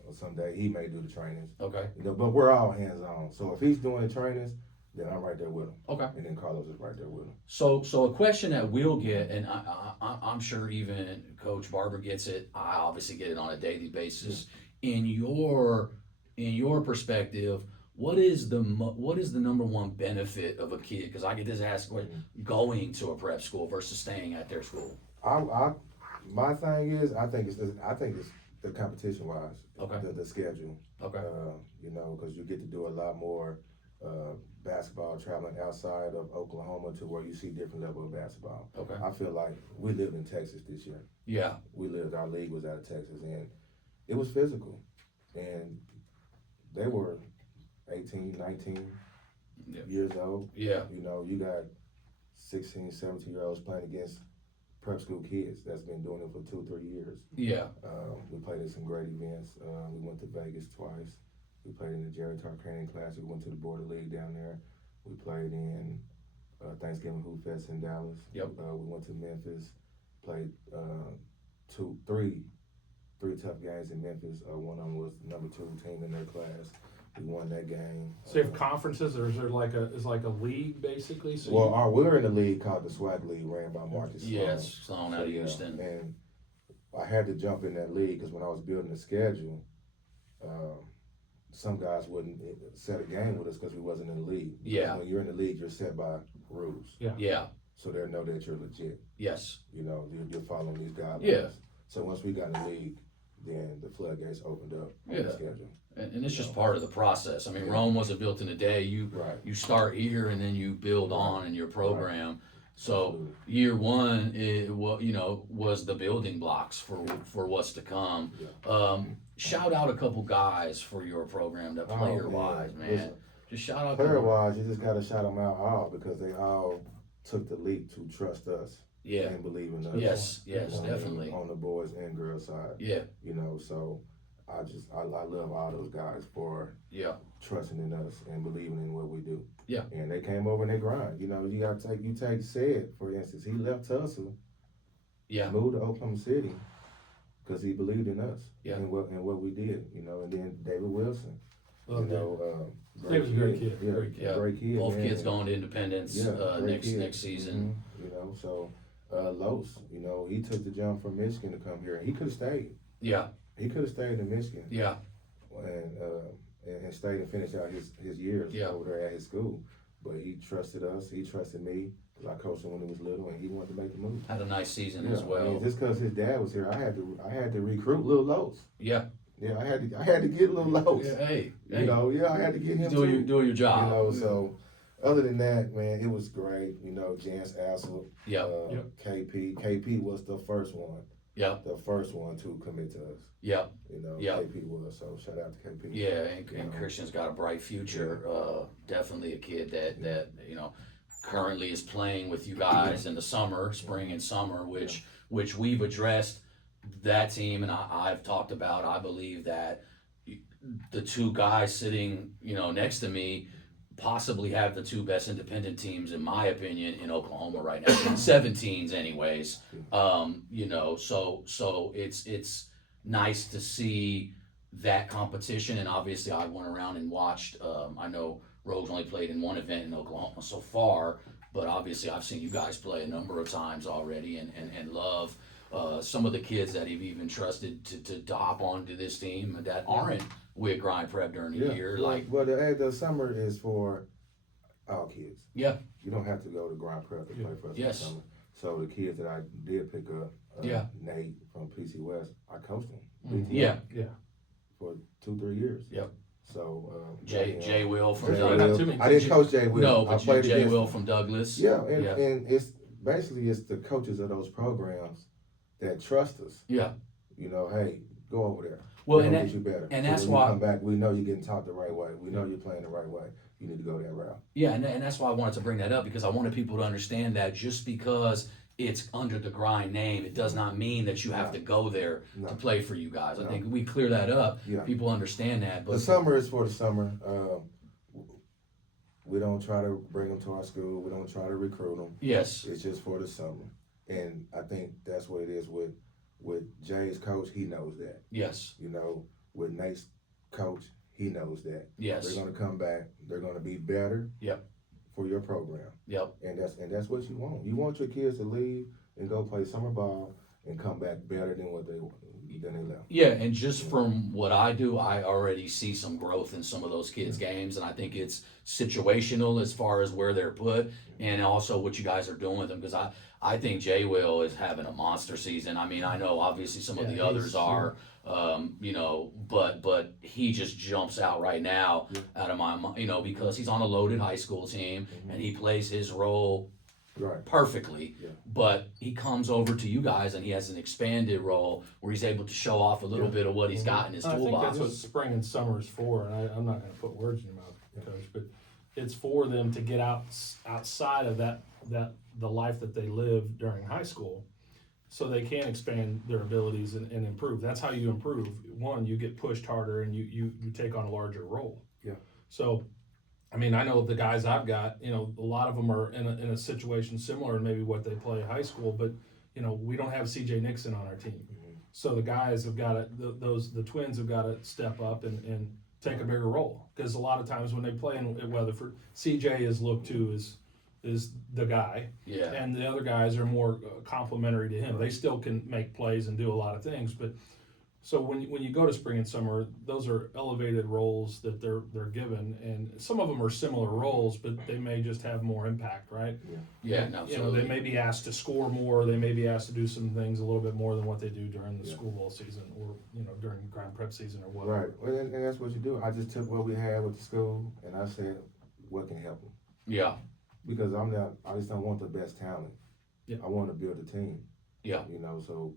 Yes. Someday he may do the trainings. Okay. But we're all hands on. So if he's doing the trainings, then I'm right there with him. Okay. And then Carlos is right there with him. So a question that we'll get, and I'm sure even Coach Barber gets it. I obviously get it on a daily basis. In your perspective, what is the number one benefit of a kid? Because I get this asked, going to a prep school versus staying at their school. My thing is, I think it's the competition wise. Okay. The schedule. Okay. Because you get to do a lot more basketball traveling outside of Oklahoma to where you see different level of basketball. Okay. I feel like we lived in Texas this year. Yeah. Our league was out of Texas, and it was physical. And they were 18, 19 years old. Yeah. You know, you got 16, 17-year-olds playing against prep school kids that's been doing it for 2-3 years. Yeah. We played in some great events. We went to Vegas twice. We played in the Jerry Tarkanian Classic. We went to the Border League down there. We played in Thanksgiving Hoop Fest in Dallas. Yep. We went to Memphis. Played three tough games in Memphis. One of them was the number 2 team in their class. We won that game. So you have conferences, or is there like a league basically? So Well, we're in a league called the SWAC League, ran by Marques Warrior. Yes, Sloan out of Houston. And I had to jump in that league because when I was building the schedule, some guys wouldn't set a game with us because we wasn't in the league. Yeah. When you're in the league, you're set by rules. Yeah. So they know that you're legit. Yes. You know, you're following these guidelines. Yeah. So once we got in the league, then the floodgates opened up on the schedule. And it's just part of the process. I mean, Rome wasn't built in a day. You start here and then you build on in your program. Right. So Absolutely. year one, was the building blocks for what's to come. Yeah. Shout out a couple guys for your program, that player wise, man. Listen, just shout out player wise, you just gotta shout them out all because they all took the leap to trust us. Yeah. And believe in us. Yes, definitely. On the boys and girls side. Yeah. You know, so I love all those guys for trusting in us and believing in what we do. Yeah. And they came over and they grind. You know, you take Sid, for instance. He left Tulsa. Yeah. Moved to Oklahoma City because he believed in us. Yeah. And what we did. You know, and then David Wilson. David's a great kid. Yeah, great kid. Both kids going to Independence next season. You know, so Los, you know, he took the jump from Michigan to come here. He could have stayed. Yeah. He could have stayed in Michigan. Yeah. And stayed and finished out his years over there at his school. But he trusted us. He trusted me because I coached him when he was little, and he wanted to make the move. Had a nice season as well. I mean, just because his dad was here, I had to recruit Lil Los. Yeah. Yeah, I had to get Lil Los. Yeah, hey. You know, I had to get him doing your job. You know, so other than that, man, it was great. You know, Jance Assel, KP. KP was the first one. Yeah. The first one to commit to us. Yeah. You know, KP was, so shout out to KP. Yeah, and Christian's got a bright future. Definitely a kid that currently is playing with you guys in the summer, spring and summer, which we've addressed that team, and I've talked about. I believe that the two guys sitting, next to me possibly have the two best independent teams, in my opinion, in Oklahoma right now. 17s anyways. So it's nice to see that competition, and obviously I went around and watched. I know Rogues only played in one event in Oklahoma so far, but obviously I've seen you guys play a number of times already, and love some of the kids that have even trusted to hop onto this team that aren't with Grind Prep during the year. Well, the summer is for all kids. Yeah. You don't have to go to Grind Prep to play for us in the summer. So the kids that I did pick up, Nate from PC West, I coached him. Yeah. For 2-3 years. Yep. So Jay Will from Douglas. I didn't coach Jay Will. No, but Jay Will from Douglas. Yeah, and it's basically the coaches of those programs that trust us. Yeah. You know, hey, go over there. Well, and get you better. And that's when why you come back, we know you're getting taught the right way. We know you're playing the right way. You need to go that route. Yeah, and that's why I wanted to bring that up, because I wanted people to understand that just because it's under the Grind name, it does not mean that you have to go there to play for you guys. I think we clear that up. Yeah. People understand that. But the summer is for the summer. We don't try to bring them to our school. We don't try to recruit them. Yes. It's just for the summer. And I think that's what it is with Jay's coach. He knows that. Yes. You know, with Nate's coach, he knows that. Yes. They're going to come back. They're going to be better. Yep. For your program. Yep. And that's what you want. You want your kids to leave and go play summer ball and come back better than they left. Yeah, and just from what I do, I already see some growth in some of those kids' games, and I think it's situational as far as where they're put, and also what you guys are doing with them. Because I think Jay Will is having a monster season. I mean, I know obviously some of the others are, you know, but he just jumps out right now out of my mind, you know, because he's on a loaded high school team and he plays his role perfectly, but he comes over to you guys and he has an expanded role where he's able to show off a little bit of what he's got in his I think toolbox. that's what spring and summer is for, and I'm not going to put words in your mouth, Coach, but it's for them to get outside of the life that they live during high school, so they can expand their abilities and improve. That's how you improve. One, you get pushed harder and you take on a larger role. Yeah. So, I mean, I know the guys I've got, you know, a lot of them are in a situation similar to maybe what they play in high school, but, you know, we don't have CJ Nixon on our team. So the guys have got to, the twins have got to step up and take a bigger role. Because a lot of times when they play in Weatherford, CJ is looked to as the guy. Yeah. And the other guys are more complementary to him. They still can make plays and do a lot of things, but so when you go to spring and summer, those are elevated roles that they're given, and some of them are similar roles, but they may just have more impact, right? Yeah, no, You know, they may be asked to score more. They may be asked to do some things a little bit more than what they do during the school ball season, or during Grand Prep season, or whatever. Right, well, and that's what you do. I just took what we had with the school, and I said, what can help them? Yeah. Because I just don't want the best talent. Yeah. I want to build a team. Yeah. You know, so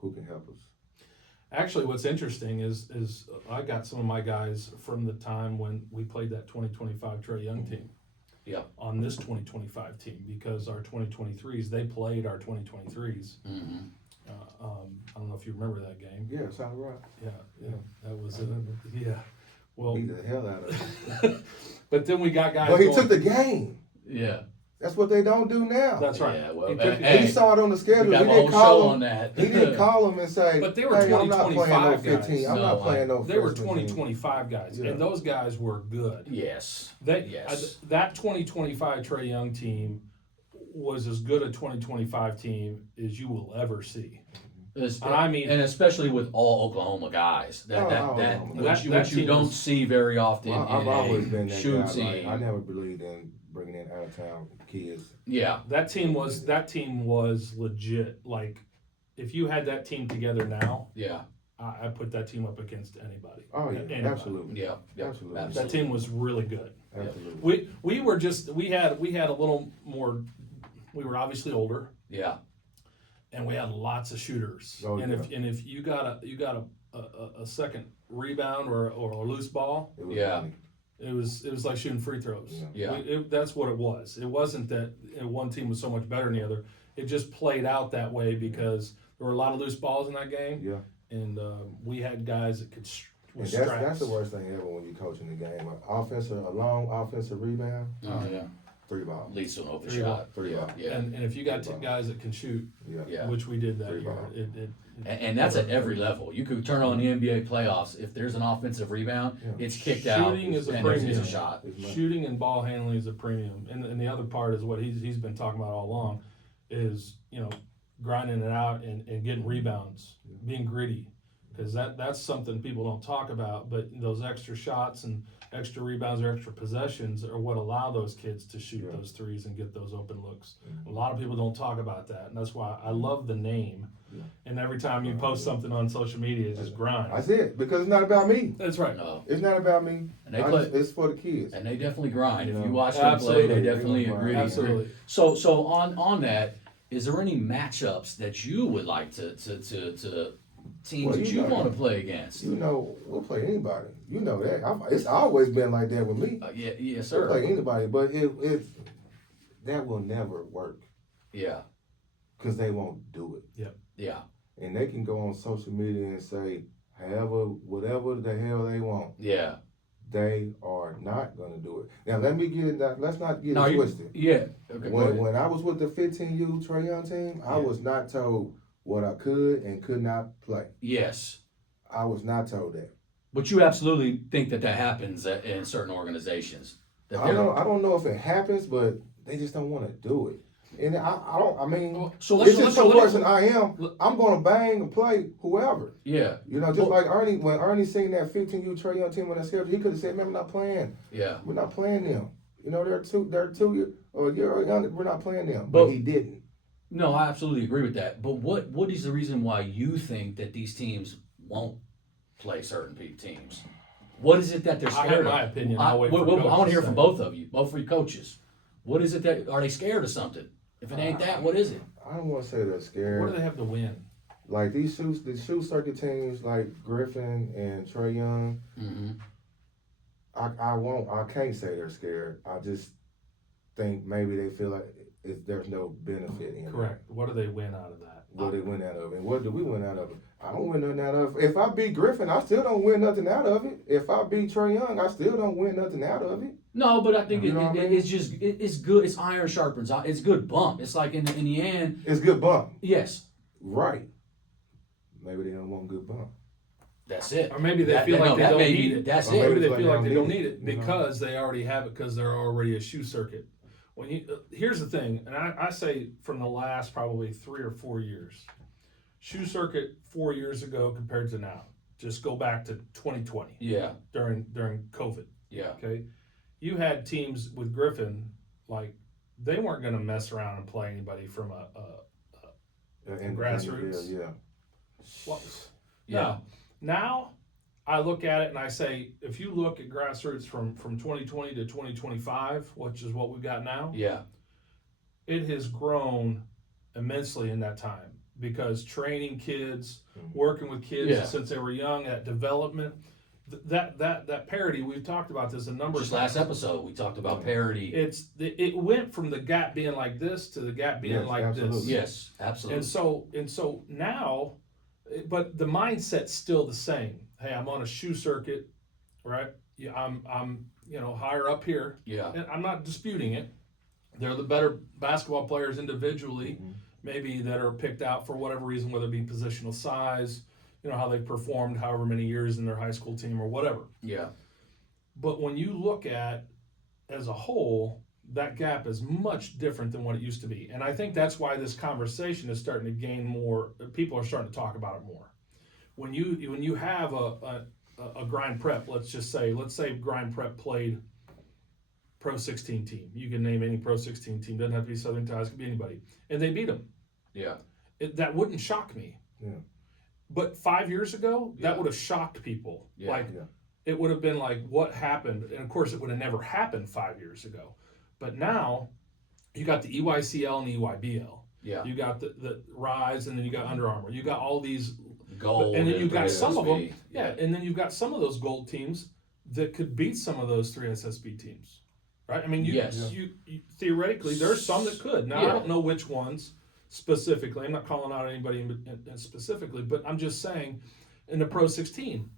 who can help us? Actually, what's interesting is I got some of my guys from the time when we played that 2025 Trey Young team. Yeah. On this 2025 team, because our 2023s, they played our 2023s. Mm-hmm. I don't know if you remember that game. Yeah, South Rock. Yeah, that was I Well, beat the hell out of him. but then we got guys. But he going, took the game. Yeah. That's what they don't do now. That's right. Yeah, well, He took- hey, He saw it on the schedule. we got He a didn't whole call show him. on that. He didn't call him and say, But they were hey, I'm not playing no 2025 15. guys. I'm No, not playing no They were freshman team. 2025 guys, Yeah. and those guys were good. Yes. That 2025 Trey Young team was as good a 2025 team as you will ever see. I mean, and especially with all Oklahoma guys, which you don't see very often Well, I've in always a been that shoe guy. team. I never believed in bringing in out of town kids. Yeah. that team was legit. Like, if you had that team together now, Yeah. I put that team up against anybody. Oh yeah, Anybody. absolutely. Yeah. Yeah. Absolutely. That team was really good. Absolutely. We were just we had a little more. We were obviously older, Yeah. and we had lots of shooters. Oh, and yeah. if you got a second rebound or a loose ball, It was Yeah. funny. it was like shooting free throws. Yeah. That's what it was. It wasn't that one team was so much better than the other. It just played out that way because there were a lot of loose balls in that game, Yeah. and we had guys that could. And that's the worst thing ever when you're coaching the game. A long offensive rebound, Oh yeah. 3 balls. Leads to an open Three shot. 3 balls. Yeah. And if you got guys that can shoot, Yeah. Yeah. which we did that Three year, ball. And that's at every level. You could turn on the NBA playoffs. If there's an offensive rebound, Yeah. it's kicked out. Shooting is a and there's premium. a shot. It's money. Shooting and ball handling is a premium, and the other part is what he's been talking about all along, is grinding it out and getting rebounds, being gritty, because that's something people don't talk about. But those extra shots and extra rebounds or extra possessions are what allow those kids to shoot Yeah. those threes and get those open looks. A lot of people don't talk about that, and that's why I love the name. Yeah. And every time you post something on social media, it's just grind. That's it. Because it's not about me. That's right. No. It's not about me. And they play- It's for the kids. And they definitely grind. If Yeah. you watch them Absolutely. play, they definitely They agree. grind. Absolutely. So on that, is there any matchups that you would like to teams Well, that you you know want to that. play against? We'll play anybody. You know that. It's always been like that with me. Yeah, yes, We'll sir. play anybody, but that will never work Yeah, because they won't do it. yeah, And they can go on social media and say, whatever the hell they want. yeah. They are not going to do it. Now, let's not get No, it you- twisted. Yeah. Okay. go ahead. When I was with the 15U Trey Young team, I Yeah. was not told what I could and could not play. Yes, I was not told that. but you absolutely think that happens in certain organizations. That I don't know if it happens, but they just don't want to do it. And I don't. I mean, So it's let's just so person I am. I'm gonna bang and play whoever. Yeah. You know, just like Ernie, when Ernie seen that 15U Trae Young team on that schedule, he could have said, "Man, we're not playing. Yeah. We're not playing them. You know, they're 2 years or a year younger. We're not playing them." But But he didn't. No, I absolutely agree with that. But what is the reason why you think that these teams won't play certain teams? What is it that they're I scared have my of? opinion. I I'll wait for want to coaches hear to from say. both of you, both of your coaches. What is it that are they scared of something? If it ain't that, what is it? I don't want to say they're scared. What do they have to win? Like the shoe circuit teams like Griffin and Trae Young. Mm-hmm. I can't say they're scared. I just think maybe they feel like there's no benefit in it. Correct. What do they win out of that? What they win out of it. And what do we win out of it? I don't win nothing out of it. If I beat Griffin, I still don't win nothing out of it. If I beat Trae Young, I still don't win nothing out of it. No, but I think You know what I mean? it's just it's good. It's iron sharpens. It's good bump. It's like in the end. It's good bump. Yes, Right. Maybe they don't want good bump. that's it. Or maybe they feel like they don't need it. That's Or it. Maybe they Like feel like they they don't don't need need it, it you know? because they already have it because they're already a shoe circuit. When you here's the thing, and I say from the last probably 3 or 4 years, shoe circuit 4 years ago compared to now. Just go back to 2020 Yeah, during COVID. yeah, Okay, you had teams with Griffin like they weren't going to mess around and play anybody from a And grassroots. Yeah. well, yeah. no. Now I look at it and I say, if you look at grassroots from 2020 to 2025, which is what we've got now, Yeah, it has grown immensely in that time because training kids, Mhm. working with kids Yeah. since they were young, that development, that parity. We've talked about this a number just of times. last episode we talked about parity. It went from the gap being like this to the gap being Yes, like this. absolutely. Yes, absolutely. And so now, but the mindset's still the same. Hey, I'm on a shoe circuit, right? Yeah, I'm higher up here, Yeah, and I'm not disputing it. They're the better basketball players individually, Mhm. maybe that are picked out for whatever reason, whether it be positional size, how they performed however many years in their high school team or whatever. yeah, But when you look at as a whole, that gap is much different than what it used to be. And I think that's why this conversation is starting to gain more, people are starting to talk about it more. When you have a grind prep, let's say grind prep played Pro 16 team. You can name any Pro 16 team, doesn't have to be Southern Ties, it could be anybody. And they beat them. yeah, That wouldn't shock me. Yeah. But 5 years ago, Yeah. that would have shocked people. Yeah. Like, Yeah. it would have been like, what happened? And of course, it would have never happened 5 years ago. But now, you got the EYCL and the EYBL. yeah. You got the Rise, and then you got Under Armour. You got all these, Gold, and then you've got 3 some of them, SSB. yeah. And then you've got some of those gold teams that could beat some of those 3 SSB teams, right? I mean, Yes. you theoretically, there's some that could. Now, Yeah. I don't know which ones specifically. I'm not calling out anybody specifically, but I'm just saying, in the Pro 16,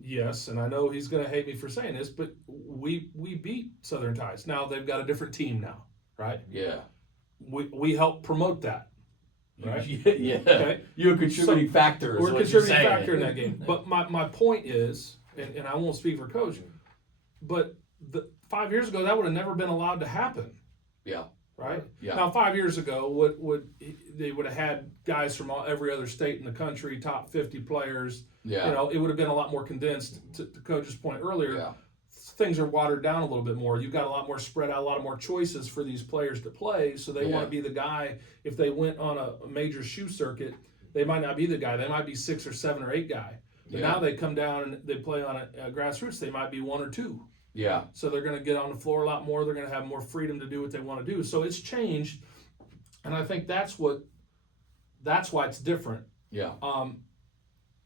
yes, and I know he's going to hate me for saying this, but we beat Southern Ties. Now they've got a different team now, right? Yeah. We help promote that, right? Yeah. Okay. You're a contributing factor. Is We're a what contributing you're saying. factor in that game. But my point is, and I won't speak for Coach, but 5 years ago that would have never been allowed to happen. Yeah. Right. Yeah. Now 5 years ago, they would have had guys from every other state in the country, top 50 players. Yeah. It would have been a lot more condensed. To Coach's point earlier, Yeah. things are watered down a little bit more. You've got a lot more spread out, a lot more choices for these players to play. So they Yeah. want to be the guy. If they went on a major shoe circuit, they might not be the guy. They might be 6 or 7 or 8 guy. But Yeah. now they come down and they play on a grassroots. They might be 1 or 2. Yeah. So they're going to get on the floor a lot more. They're going to have more freedom to do what they want to do. So it's changed, and I think that's why it's different. Yeah.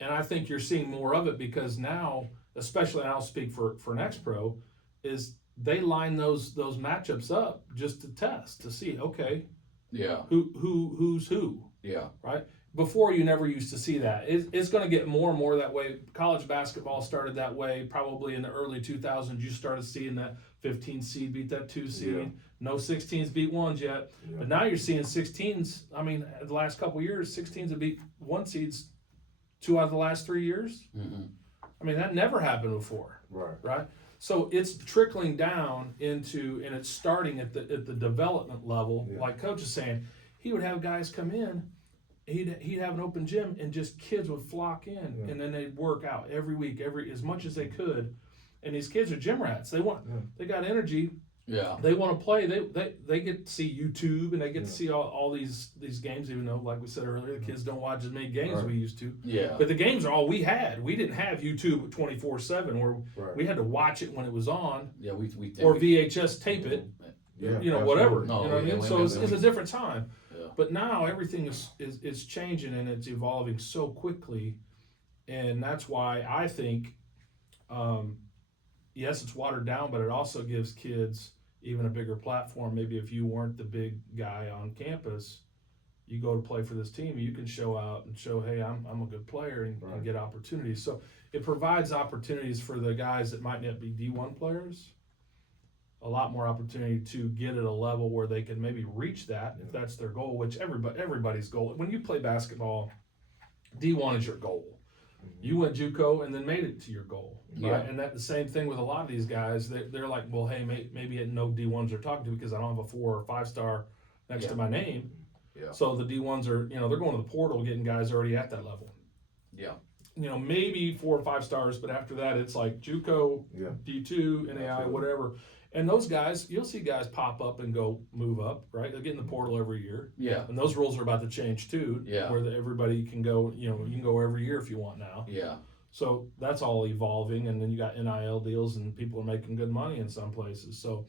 And I think you're seeing more of it because now, especially, and I'll speak for Next Pro, is they line those matchups up just to test to see, okay, Yeah. who's who, Yeah. right? Before, you never used to see that. It's going to get more and more that way. College basketball started that way. Probably in the early 2000s, you started seeing that 15 seed beat that 2 seed. Yeah. No 16s beat 1s yet. Yeah. But now you're seeing 16s. I mean, the last couple of years, 16s have beat 1 seeds 2 out of the last 3 years. Mm-hmm. I mean, that never happened before, Right. right? So it's trickling down into, and it's starting at the development level. Yeah. Like Coach is saying, he would have guys come in, he'd have an open gym, and just kids would flock in, Yeah. and then they'd work out every week, as much as they could. And these kids are gym rats. They got energy. Yeah. They want to play. They get to see YouTube, and they get to Yeah. see all these games. Even though, like we said earlier, the kids don't watch as many games as Right. we used to. Yeah. But the games are all we had. We didn't have YouTube 24/7, where Right. we had to watch it when it was on, Yeah. We or VHS tape it. Yeah, You know, whatever. absolutely. No, you know what I yeah, mean? we- So we- it's a different time. Yeah. But now everything is changing, and it's evolving so quickly, and that's why I think, yes, it's watered down, but it also gives kids even a bigger platform. Maybe if you weren't the big guy on campus, you go to play for this team, you can show out and show, hey, I'm a good player, and Right. get opportunities. So it provides opportunities for the guys that might not be D1 players, a lot more opportunity to get at a level where they can maybe reach that if that's their goal, which everybody's goal. When you play basketball, D1 is your goal. You went JUCO and then made it to your goal, right? Yeah. And that the same thing with a lot of these guys. They're like, well, hey, maybe no D1s are talking to because I don't have a 4 or 5 star next Yeah. to my name. Yeah. So the D1s are, they're going to the portal getting guys already at that level. Yeah. Maybe 4 or 5 stars, but after that, it's like JUCO, Yeah. D2, NAI, Absolutely. whatever. And those guys, you'll see guys pop up and go move up, right? They're getting the portal every year. Yeah. And those rules are about to change too. Yeah. Where everybody can go, you can go every year if you want now. Yeah. So that's all evolving, and then you got NIL deals, and people are making good money in some places. So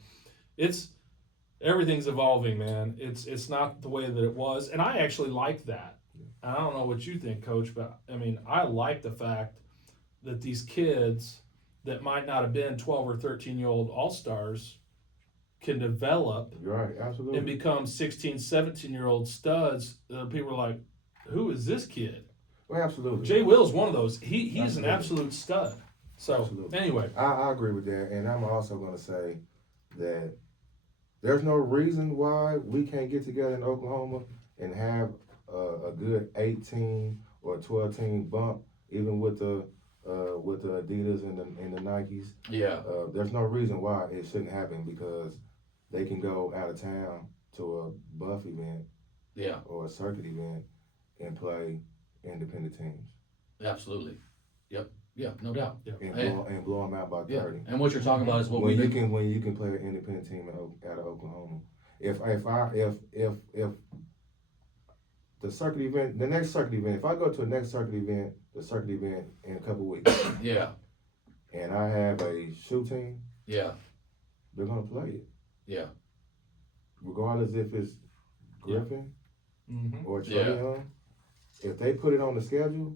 everything's evolving, man. It's not the way that it was, and I actually like that. And I don't know what you think, Coach, but I mean, I like the fact that these kids that might not have been 12 or 13-year-old all-stars can develop You're right, absolutely. and become 16, 17-year-old studs. People are like, who is this kid? Well, absolutely. Jay Will's one of those. He's an Absolutely. absolute stud. So Absolutely. anyway, I agree with that, and I'm also going to say that there's no reason why we can't get together in Oklahoma and have a good 8-team or 12-team bump, even with the Adidas and the Nikes. Yeah. There's no reason why it shouldn't happen, because they can go out of town to a buff event Yeah. or a circuit event and play independent teams Absolutely. Yep. Yeah. No doubt. and Hey. blow them out by Yeah. 30. And what you're talking about is what when we you can play an independent team out of Oklahoma. If the circuit event, the next circuit event, if I go to the next circuit event in a couple weeks, Yeah. and I have a shoe team, Yeah. they're gonna play it, Yeah. regardless if it's Griffin mhm. or Trey Yeah. Young. If they put it on the schedule,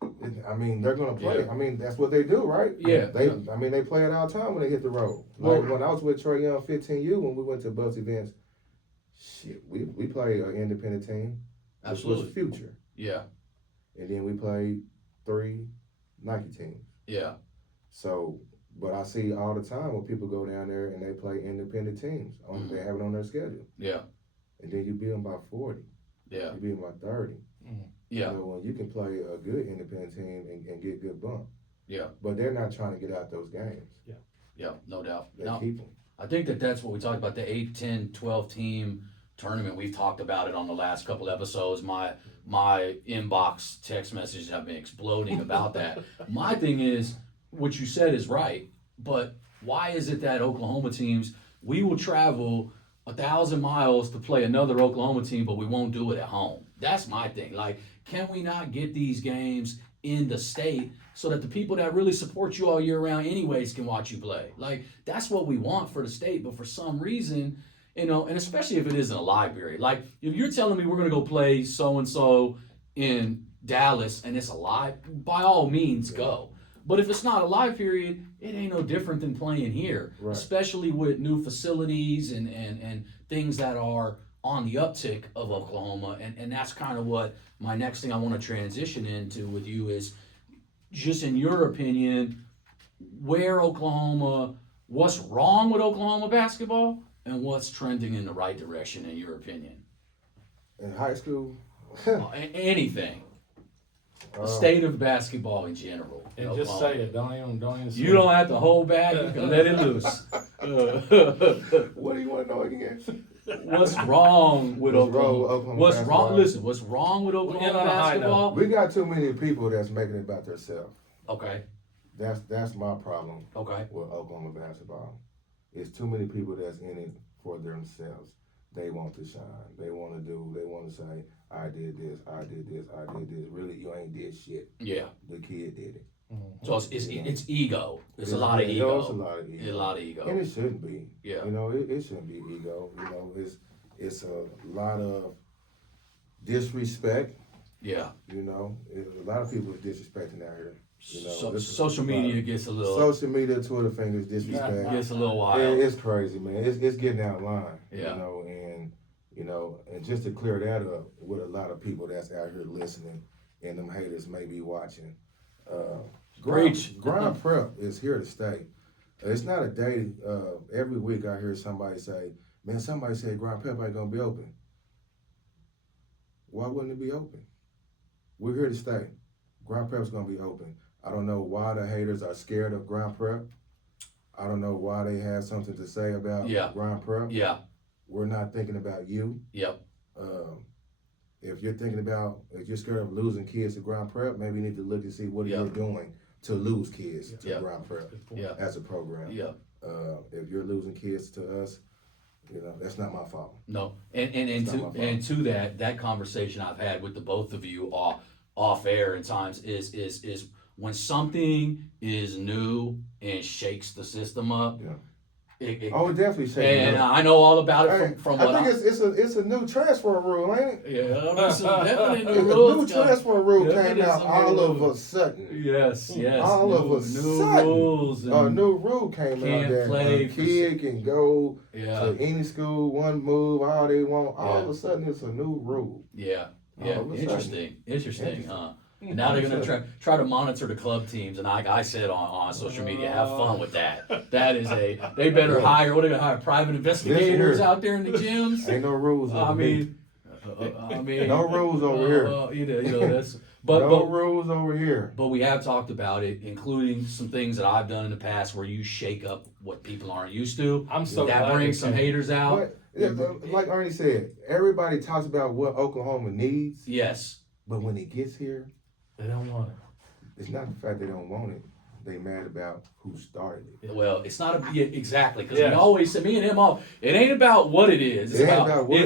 they're gonna play. Yeah. I mean, that's what they do, right? Yeah. They play it all the time when they hit the road. Well- Like when I was with Trey Young 15U, when we went to bus events, we played an independent team. Which Absolutely. was Future. Yeah. And then we played 3 Nike teams. Yeah. So, but I see all the time when people go down there and they play independent teams. They have it on their schedule. Yeah. And then you beat them by 40. Yeah. You beat them by 30. Yeah. So when you can play a good independent team and get good bump. Yeah. But they're not trying to get out those games. Yeah. No doubt. They No, keep them. I think that's what we talked about, the 8, 10, 12 team tournament. We've talked about it on the last couple episodes. My inbox text messages have been exploding about that. My thing is, what you said is right, but why is it that Oklahoma teams, we will travel 1,000 miles to play another Oklahoma team, but we won't do it at home? That's my thing. Like, can we not get these games in the state so that the people that really support you all year round anyways can watch you play? Like, that's what we want for the state, but for some reason, and especially if it isn't a live period. Like, if you're telling me we're going to go play so-and-so in Dallas and it's a live, by all means go. But if it's not a live period, it ain't no different than playing here, Right. especially with new facilities and things that are on the uptick of Oklahoma. And that's kind of what my next thing I want to transition into with you is, just in your opinion, what's wrong with Oklahoma basketball and what's trending in the right direction in your opinion? In high school, Anything. The state of basketball in general. And just say it. Don't even. You don't have to hold back. You can let it loose. What do you want to know again? What's wrong with What's wrong Oklahoma? with Oklahoma What's basketball? wrong? Listen, what's wrong with Oklahoma End on a high note. basketball? We got too many people that's making it about themselves. Okay. That's my problem Okay. with Oklahoma basketball. It's too many people that's in it for themselves. They want to shine. They want to say, I did this, I did this, I did this. Really, you ain't did shit. Yeah. The kid did it. So it's ego. It's a lot of ego. It's a lot of ego. It's a lot of ego. And it shouldn't be. Yeah. You know, it shouldn't be ego. You know, it's a lot of disrespect. Yeah. You know, a lot of people are disrespecting out here. You know, Social media gets a little. Social media, Twitter fingers, disrespect. Gets a little wild. It's crazy, man. It's getting out of line. Yeah. You know, and just to clear that up with a lot of people that's out here listening, and them haters may be watching. Preach. Grind prep is here to stay. It's not a day. Every week I hear somebody say, "Man, somebody said grind prep ain't gonna be open." Why wouldn't it be open? We're here to stay. Grind prep's gonna be open. I don't know why the haters are scared of grind prep. I don't know why they have something to say about grind prep. Yeah. We're not thinking about you. Yep. If you're scared of losing kids to grind prep, maybe you need to look and see what you're doing to lose kids to grind prep as a program. Yeah. If you're losing kids to us, you know, that's not my fault. No. And to that conversation I've had with the both of you off air at times is when something is new and shakes the system up. Yeah. It definitely shakes. And I know all about it from what I think it's a new transfer rule, ain't it? Yeah, there's some definite A new rules. new transfer rule Definitely came out some all new of rules. a sudden. Yes. All of a new sudden, rules. a new rule came out can't that play a kid can go Yeah. to any school, one move, all they want. All of a sudden, it's a new rule. Yeah. All of a sudden. Interesting. Now they're gonna try to monitor the club teams, and like I said on social media, have fun with that. That is they better hire private investigators out there in the gyms. Ain't no rules. I mean, no rules over here. You know that's no rules over here. But we have talked about it, including some things that I've done in the past where you shake up what people aren't used to. I'm so that glad brings some haters out. But, like Ernie said, everybody talks about what Oklahoma needs. Yes. But when it gets here, they don't want it. It's not the fact they don't want it. They mad about who started it. Well, it's not exactly because we always say, me and him all. It ain't about what it is. It's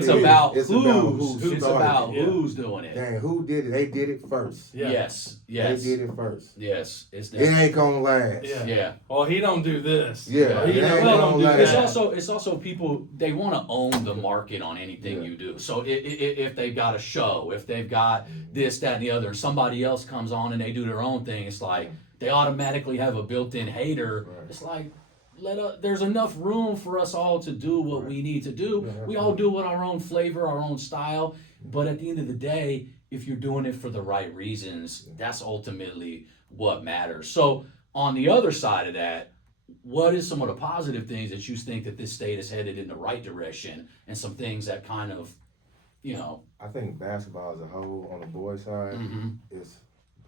about who's doing it. Dang, who did it? They did it first. Yeah. Yes. They did it first. Yes. It ain't gonna last. Yeah. Oh, he don't do this. Yeah. He don't do that. It's also people, they want to own the market on anything you do. So if they've got a show, if they've got this, that, and the other, and somebody else comes on and they do their own thing, it's like they automatically have a built-in hater. Right. It's like, there's enough room for us all to do what we need to do. We all do it our own flavor, our own style. But at the end of the day, if you're doing it for the right reasons, that's ultimately what matters. So on the other side of that, what is some of the positive things that you think that this state is headed in the right direction, and some things that kind of, I think basketball as a whole on the boys' side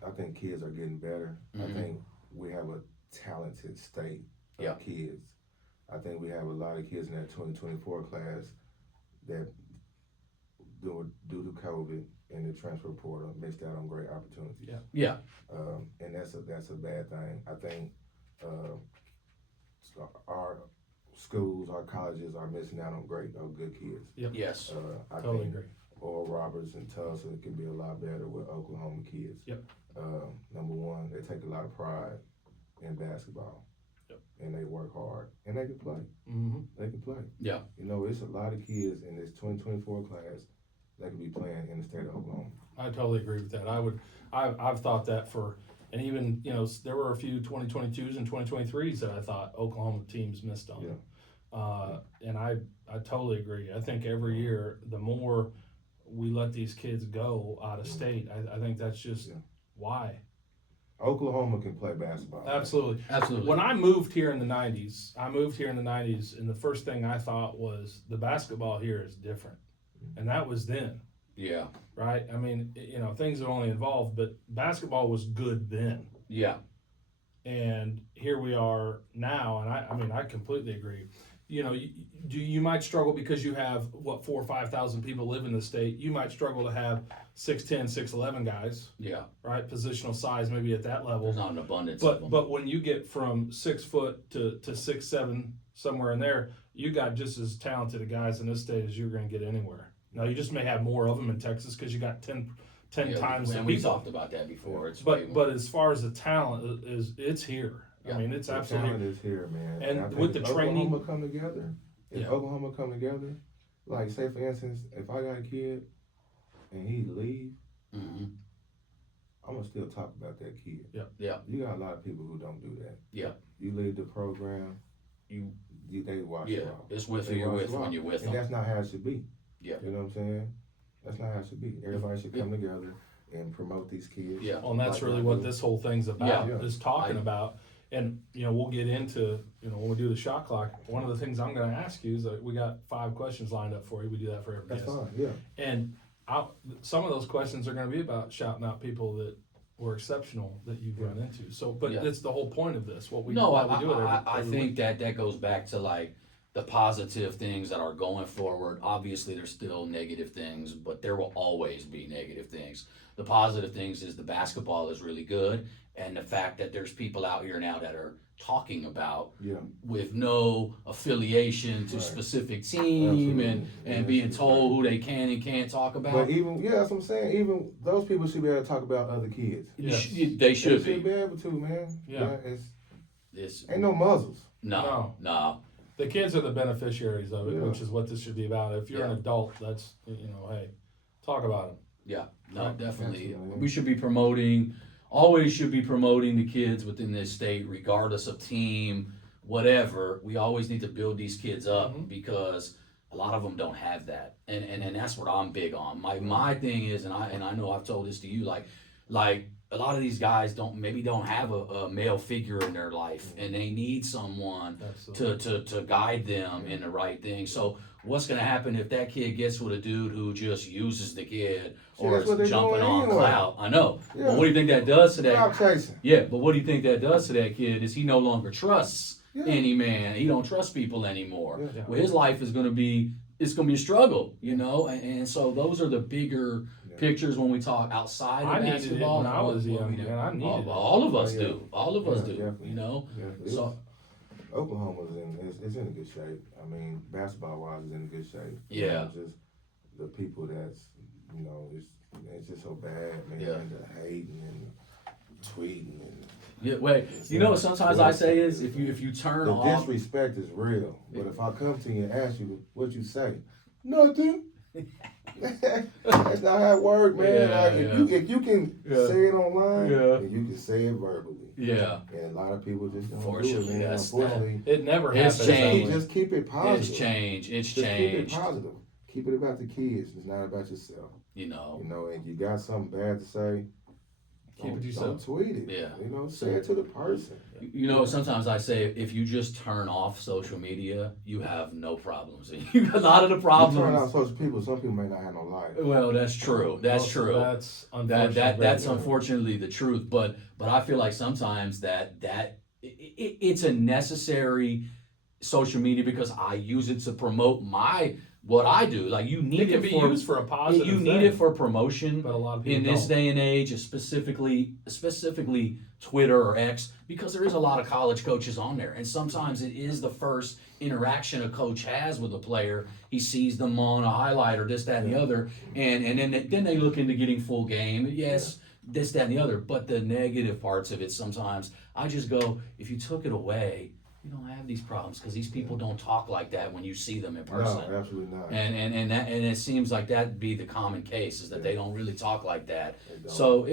I think kids are getting better. I think we have a talented state of kids. I think we have a lot of kids in that 2024 class that, due to COVID and the transfer portal, missed out on great opportunities. Yeah. And that's a bad thing. I think our schools, our colleges are missing out on good kids. Yes. I totally think agree. Oral Roberts and Tulsa can be a lot better with Oklahoma kids. Number one, they take a lot of pride in basketball. And they work hard. And they can play. They can play. Yeah. It's a lot of kids in this 2024 class that could be playing in the state of Oklahoma. I totally agree with that. I've thought that and even, there were a few 2022s and 2023s that I thought Oklahoma teams missed on. And I totally agree. I think every year, the more we let these kids go out of state, I think that's just why. Oklahoma can play basketball. Absolutely. When I moved here in the 90s, and the first thing I thought was the basketball here is different. And that was then. Yeah. right? I mean, things have only evolved, but basketball was good then. Yeah. And here we are now, and I mean, I completely agree. You might struggle because you have 4,000 or 5,000 people live in the state. You might struggle to have 6'10", 6'11" guys, Yeah. right? Positional size maybe at that level. There's not an abundance of them. But when you get from 6 foot to 6'7", somewhere in there, you got just as talented guys in this state as you're going to get anywhere. Now you just may have more of them in Texas because you got 10 times the and we people. talked about that before. It's But as far as the talent it's here. Yeah. I mean, it's The absolutely. talent is here, man. And I think with the if training- Oklahoma come together. If Yeah. Oklahoma come together, like say for instance, if I got a kid and he leave, Mhm. I'm gonna still talk about that kid. Yeah. Yeah. You got a lot of people who don't do that. Yeah. You leave the program, they watch you Yeah. off. It's with They who you're watch with you when off. you're with And them. that's not how it should be. Yeah. You know what I'm saying? That's not how it should be. Everybody should come together and promote these kids. Yeah. Well, and that's like really I what do. this whole thing's about, Yeah. is talking about. And, we'll get into, when we do the shot clock, one of the things I'm going to ask you is that we got 5 questions lined up for you. We do that for every That's guest. fine, yeah. And some of those questions are going to be about shouting out people that were exceptional that you've run into. So, but Yeah. it's the whole point of this. What we No, why we do it every, I every think week. that goes back to like the positive things that are going forward. Obviously, there's still negative things, but there will always be negative things. The positive things is the basketball is really good, and the fact that there's people out here now that are talking about Yeah. with no affiliation to Right. specific team Absolutely. and Yeah, being that's told who they can and can't talk about. But that's what I'm saying. Even those people should be able to talk about other kids. Yes. They should They be. able to, man. Yeah. It's, Ain't no muzzles. no. The kids are the beneficiaries of it, Yeah. which is what this should be about. If you're an Yeah. adult, that's, hey, talk about it. Yeah, no, Right. definitely. Absolutely. We should be always should be promoting the kids within this state, regardless of team, whatever. We always need to build these kids up Mhm. because a lot of them don't have that, and that's what I'm big on. My thing is, and I know I've told this to you, like a lot of these guys don't have a male figure in their life, and they need someone Absolutely. to guide them in the right thing. So what's going to happen if that kid gets with a dude who just uses the kid See, or that's what they is jumping doing on anyway. clout? I know. Yeah. But what do you think that does to that? Job chasing. Yeah, but what do you think that does to that kid is he no longer trusts Yeah. any man. He don't trust people anymore. Yeah. Well, his life is going to be a struggle, and so those are the bigger pictures when we talk outside of I needed it basketball. when I was Well, young, man. I needed it. all of us Yeah. do. All of us Yeah, do. definitely. Yeah, So Oklahoma's it's in a good shape. I mean, basketball wise, it's in a good shape. Yeah. Just the people that's it's just so bad, man. Yeah. The hating and tweeting and yeah, wait. What sometimes I say is if you turn the off. disrespect is real. But if I come to you and ask you what you say, nothing. That's not how it works, man. Yeah, Like, yeah. if you can Yeah. say it online, Yeah. then you can say it verbally. Yeah, And a lot of people just don't do it, Unfortunately, man. that's Unfortunately, It never It's happens. changed. that way. just keep it positive. it's changed. It's Just keep it changed. positive. Keep it about the kids. It's not about yourself. And you got something bad to say, Keep it to don't yourself. tweet it. Yeah. Say it to the person. Sometimes I say if you just turn off social media, you have no problems. A lot of the You turn out problems. social people. Some people may not have no life. Well, that's true. That's Most- true. That's unfortunate. That's unfortunately the truth. But I feel like sometimes it's a necessary social media because I use it to promote what I do. Like you need It can be for used for a positive you thing, need it for promotion. but a lot of people In this don't. day and age, specifically Twitter or X, because there is a lot of college coaches on there, and sometimes it is the first interaction a coach has with a player. He sees them on a highlight or this, that, and the other, and then they look into getting full game. Yes, this, that, and the other, but the negative parts of it sometimes I just go, if you took it away, you don't have these problems because these people don't talk like that when you see them in person. No, absolutely not. And it seems like that'd be the common case is that they don't really talk like that. They don't. So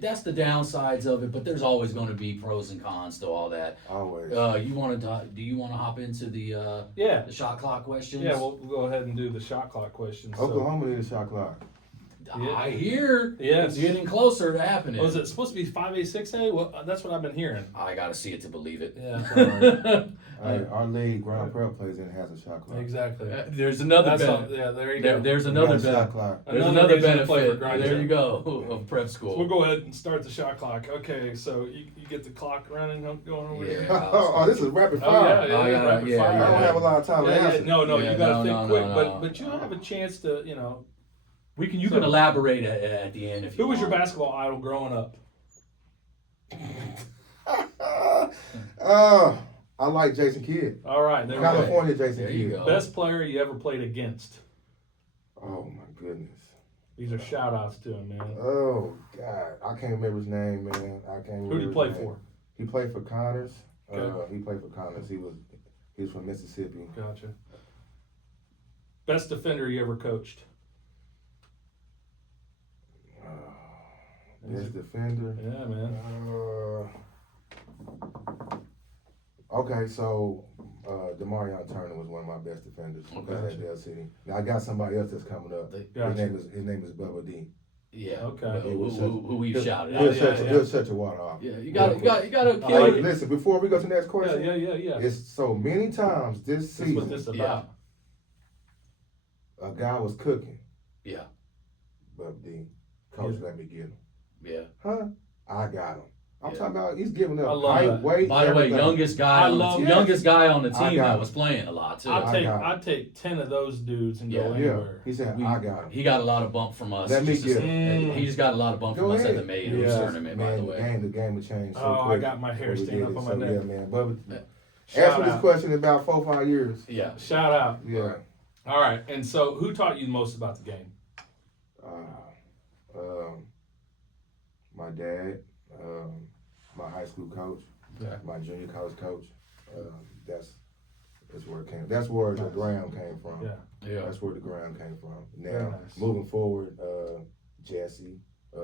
that's the downsides of it, but there's always going to be pros and cons to all that. Always. Do you want to hop into the Yeah. shot clock questions? Yeah, we'll go ahead and do the shot clock questions. So, Oklahoma need a shot clock. I hear Yes. it's getting closer to happening. Was it supposed to be 5A, 6A? Well, that's what I've been hearing. I gotta see it to believe it. Yeah. Our league, ground prep plays in has a shot clock. Exactly. There's another That's all, benefit. yeah, there you go. There's We another got a shot benefit. clock. There's Another another reason to play for benefit. grind There check. you go of prep school. So we'll go ahead and start the shot clock. Okay, so you get the clock running, going over Yeah. here. Oh, this is rapid Oh, fire. yeah, Oh, yeah, rapid yeah, fire. I don't have a lot of time to Yeah, answer. no, Yeah, you gotta no, think no, quick, no. but you have a chance to, You So- can elaborate at the end if you Who was your want. basketball idol growing up? I like Jason Kidd. All right, there we go. California Jason There you Kidd. go. Best player you ever played against. Oh my goodness. These are shout outs to him, man. Oh God, I can't remember his name, man. I can't remember. Who did he his play name. for? He played for Connors. Okay. He played for Connors. He was from Mississippi. Gotcha. Best defender you ever coached. Best defender. Yeah, man. Okay, so Demarion Turner was one of my best defenders. Okay. At Dale City. Now I got somebody else that's coming up. Gotcha. His name is Bubba D. Yeah. Okay. Who we've shouted He'll out. shut your water off. Yeah, you gotta Like, kill it. listen, before we go to the next question, Yeah. it's so many times this That's what season this is about. a guy was cooking. Yeah. Bubba D. Coach let me get him. Yeah. Huh? I got him. I'm Yeah. talking about he's giving up I love height, that. weight. By the way, everything. youngest guy on the I team got that him. was playing a lot too. I'd take 10 of those dudes and go Yeah. anywhere. He said, We- I got him. He got a lot of bump from us. Let me just get as- him. He just got a lot of bump Go from us at ahead. the majors Yeah. tournament, by the Man, way. the game would change so Oh, I quick. got my hair when we standing did up it. on my So, neck. Yeah, man. Bubba, Shout answer this out. question in about 4-5 years. Yeah. Shout out. Yeah. All right. And so, who taught you the most about the game? My dad, my high school coach, Yeah. my junior college coach. That's where it came. That's where the ground came from. Yeah. Yeah. That's where the ground came from. Very Now, nice. moving forward, Jesse,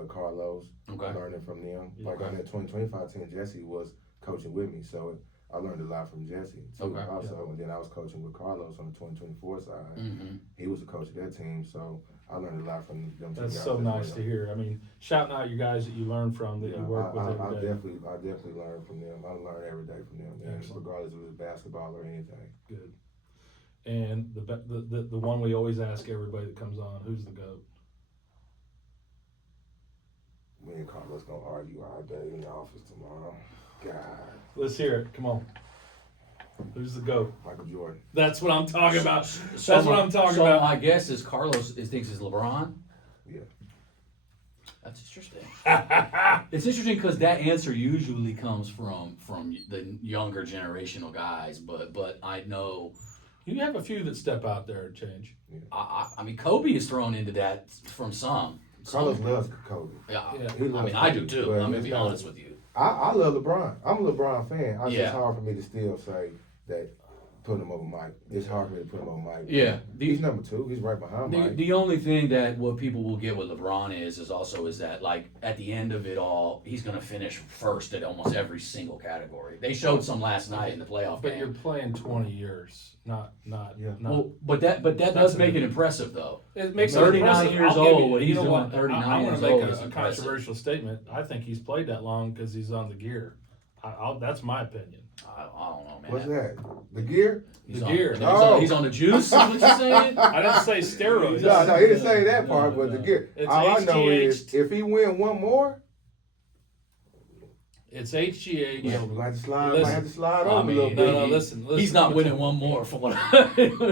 Carlos, Okay. learning from them. Yeah. Like on that 2025 team, Jesse was coaching with me, so I learned a lot from Jesse too. Okay. Also, and then I was coaching with Carlos on the 2024 side. Mm-hmm. He was the coach of that team, so I learned a lot from them. two That's guys so as nice well. to hear. I mean, shouting out your guys that you learn from, that Yeah, you work with I every day. definitely learn from them. I learn every day from them, man, Excellent. regardless if it's basketball or anything. Good. And the one we always ask everybody that comes on, who's the GOAT? Me and Carlos gonna argue all day in the office tomorrow. God, Let's hear it. Come on. Who's the GOAT? Michael Jordan. That's what I'm talking about. So That's what I'm talking so about. my guess is Carlos thinks it's LeBron. Yeah. That's interesting. It's interesting because that answer usually comes from the younger generational guys, but I know You have a few that step out there and change. I mean Kobe is thrown into that from some. Carlos loves Kobe. Yeah, Yeah. He I loves mean I do Kobe, too. but I'm gonna it's be not- honest with you. I love LeBron. I'm a LeBron fan. It's Yeah. just hard for me to still say that put him over Mike. It's hard for me to put him over Mike. Yeah, He's number 2. He's right behind Mike. The only thing that what people will get with LeBron is that like at the end of it all, he's gonna finish first at almost every single category. They showed some last night in the playoff But you're game. playing 20 years, not. Yeah. Well, but that does make it impressive though. It makes 39 it years I'll give old, what he's know doing, what? 39 I want years to make old is a impressive. controversial statement. I think he's played that long because he's on the gear. That's my opinion. I don't know, man. What's that? The gear? He's The on, gear. He's on the juice. Is what you're saying? I didn't say steroids. No, he didn't say that No, part, but the no. gear. It's All I know is HGH. if he win one more, It's HGH. we might have to slide, Listen, might have to slide I over mean, a little no, bit. listen. He's not winning one more from what I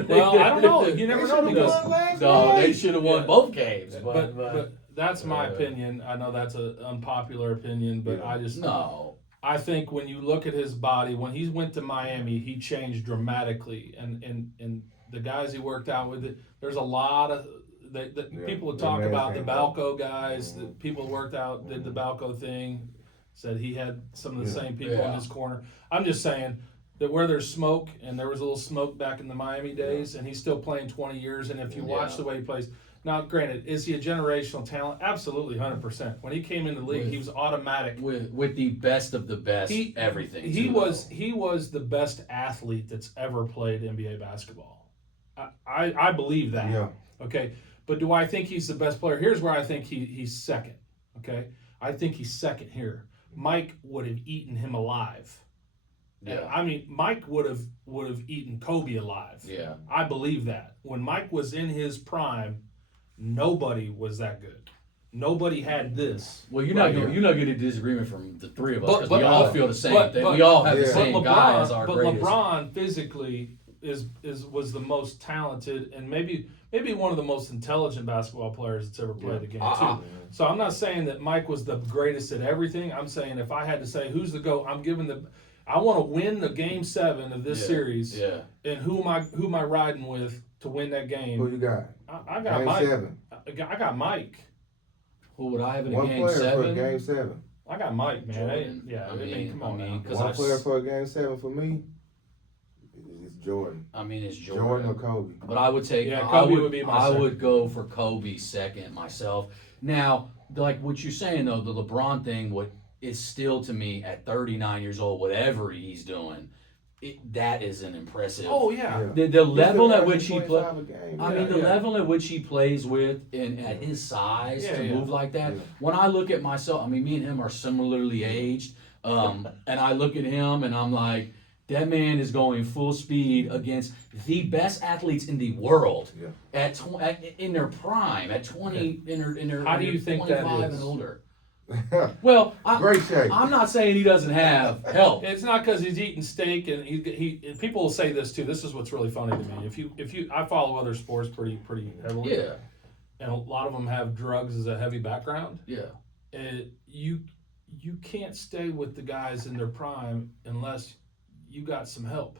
Well, I don't know. You never They know should've because. won last No, night. they should have won Yeah. both games. But that's my opinion. I know that's an unpopular opinion, but Yeah. I just no. I think when you look at his body, when he went to Miami, he changed dramatically, and the guys he worked out with, there's a lot of people would talk Yeah, about the man. Balco guys. That people worked out did the Balco thing, said he had some of the Yeah. same people in Yeah. his corner. I'm just saying that where there's smoke, and there was a little smoke back in the Miami days, and he's still playing 20 years. And if you watch Yeah. the way he plays. Now, granted, is he a generational talent? Absolutely, 100%. When he came into the league, he was automatic. With the best of the best, everything. He too, was though. he was the best athlete that's ever played NBA basketball. I believe that. Yeah. Okay, But do I think he's the best player? Here's where I think he's second. Okay, I think he's second here. Mike would have eaten him alive. Yeah. I mean, Mike would have eaten Kobe alive. Yeah. I believe that. When Mike was in his prime, nobody was that good. Nobody had this. Well, you're not getting a disagreement from the three of us because we But- all feel the same but- thing. but- We all have the yeah. same guy as our but greatest. LeBron physically was the most talented and maybe one of the most intelligent basketball players that's ever played the game too. So I'm not saying that Mike was the greatest at everything. I'm saying if I had to say who's the GOAT, I want to win the game 7 of this series. Yeah. And who am I riding with to win that game? Who you got? I got Game Mike. 7. I got Mike. Who would I have in a One game player 7? for Game 7. I got Mike, man. Jordan. Come on, man. Because One player for a Game 7 for me. It's Jordan. It's Jordan or Kobe. But I would take. Kobe would be my I second. would go for Kobe second myself. Now, like what you're saying though, the LeBron thing, what is still to me at 39 years old, whatever he's doing, that is an impressive. Oh yeah. The level at which he plays. plays. The level at which he plays with and at his size to move like that. Yeah. When I look at myself, me and him are similarly aged. And I look at him and I'm like, that man is going full speed against the best athletes in the world in their prime at 20 in their How do you think that 25 is? and older. Well, Great shape. I'm not saying he doesn't have help. It's not because he's eating steak, and and people will say this too. This is what's really funny to me. If you, I follow other sports pretty heavily. Yeah, And a lot of them have drugs as a heavy background. yeah. And you can't stay with the guys in their prime unless you got some help.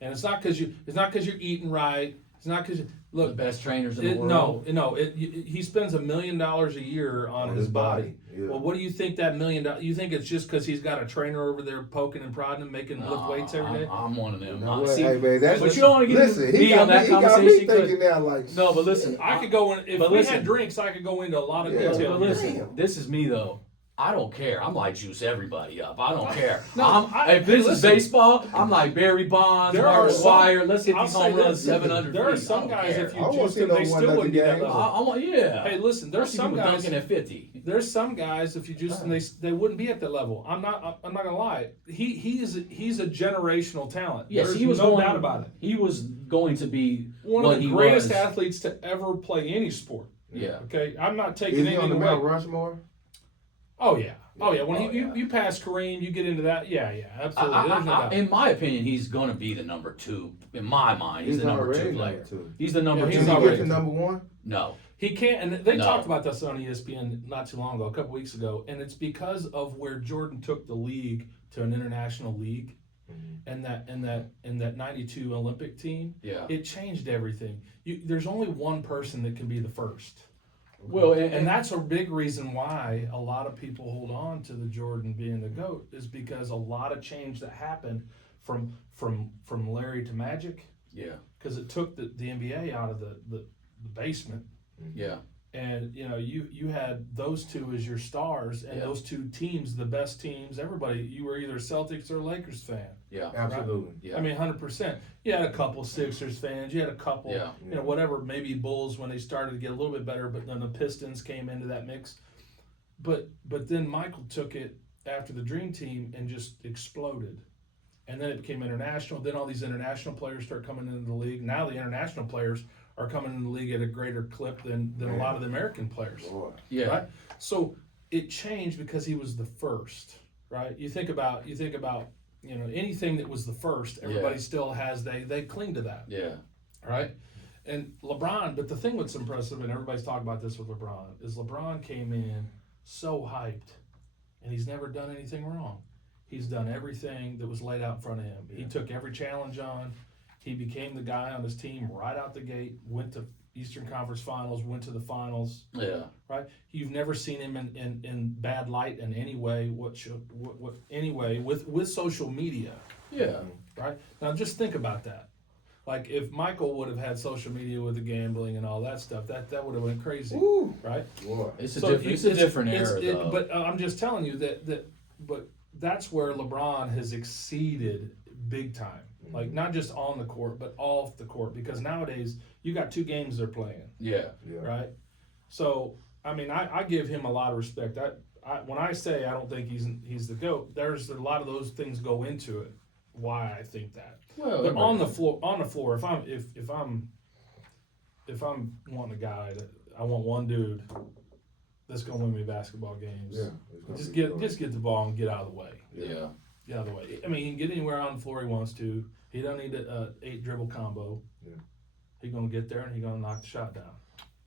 And it's not because you're eating right. It's not because The best trainers in the world. he spends $1 million a year on his body. Yeah. Well, what do you think that $1 million? You think it's just because he's got a trainer over there poking and prodding him, making him lift weights every day? I'm one of them. You know what? See, Hey, man, that's but you don't want to get listen, me on that he got me conversation. thinking now like, No, but listen, I could go in if but we listen. had drinks. I could go into a lot of Yeah, detail. But listen, this is me though. I don't care. I'm like juice everybody up. I don't care. No, If this is listen. baseball, I'm like Barry Bonds, There are Marques some- Warrior. Let's hit I'll these say home runs this. 700 There are feet. some I don't guys, care. if I you don't juiced see them, no they still 100 wouldn't be that games. level. I want, yeah. Hey, listen, I there's see some people guys. dunking at 50. There's some guys if you juiced them, they wouldn't be at that level. I'm not gonna lie. He's a generational talent. Yes, There's he was no going, doubt about it. He was going to be One what of the he greatest was. athletes to ever play any sport. Yeah. Okay, I'm not taking is he on anything the away. Mount Rushmore? Oh yeah. When Oh, yeah. you pass Kareem, you get into that. Yeah, absolutely. There's no doubt. In my opinion, he's going to be the number 2. In my mind, he's the number 2 already player. number 2. He's the number Yeah, 2 he's Can he player. get to number 1? No. He can't, and they No. talked about this on ESPN not too long ago, a couple weeks ago, and it's because of where Jordan took the league to an international league, and that '92 Olympic team. Yeah. It changed everything. There's only one person that can be the first, Well, and that's a big reason why a lot of people hold on to the Jordan being the GOAT is because a lot of change that happened from Larry to Magic, yeah. because it took the NBA out of the basement. Yeah. And you had those two as your stars, and Yeah. those two teams, the best teams. Everybody, you were either a Celtics or a Lakers fan. Yeah. Absolutely. Yeah. I mean, 100%. You had a couple Sixers fans. You had a couple, Yeah. whatever. Maybe Bulls when they started to get a little bit better, but then the Pistons came into that mix. But then Michael took it after the Dream Team and just exploded, and then it became international. Then all these international players start coming into the league. Now the international players are coming in the league at a greater clip than a lot of the American players. Boy. Yeah. Right? So it changed because he was the first, right? You think about anything that was the first, everybody still has they cling to that, Yeah. right? And LeBron, but the thing that's impressive, and everybody's talking about this with LeBron, is LeBron came in so hyped, and he's never done anything wrong. He's done everything that was laid out in front of him. He took every challenge on. He became the guy on his team right out the gate, went to Eastern Conference Finals, went to the finals, Yeah. right? You've never seen him in bad light in any way, with social media, Yeah. right? Now just think about that. Like if Michael would have had social media with the gambling and all that stuff, that would have been crazy, Woo. right? Boy. It's a So different era, though. But I'm just telling you but that's where LeBron has exceeded big time. Like not just on the court, but off the court. Because nowadays you got 2 games they're playing, Yeah. right? So I mean, I give him a lot of respect. When I say I don't think he's the GOAT, there's a lot of those things go into it. Why I think that. Well, But on the floor, if I'm wanting a guy that I want one dude that's gonna win me basketball games. Yeah, Just get the ball and get out of the way. Yeah. Get out of the way. I mean, he can get anywhere on the floor he wants to. He don't need a 8 dribble combo. Yeah. He's gonna get there and he's gonna knock the shot down.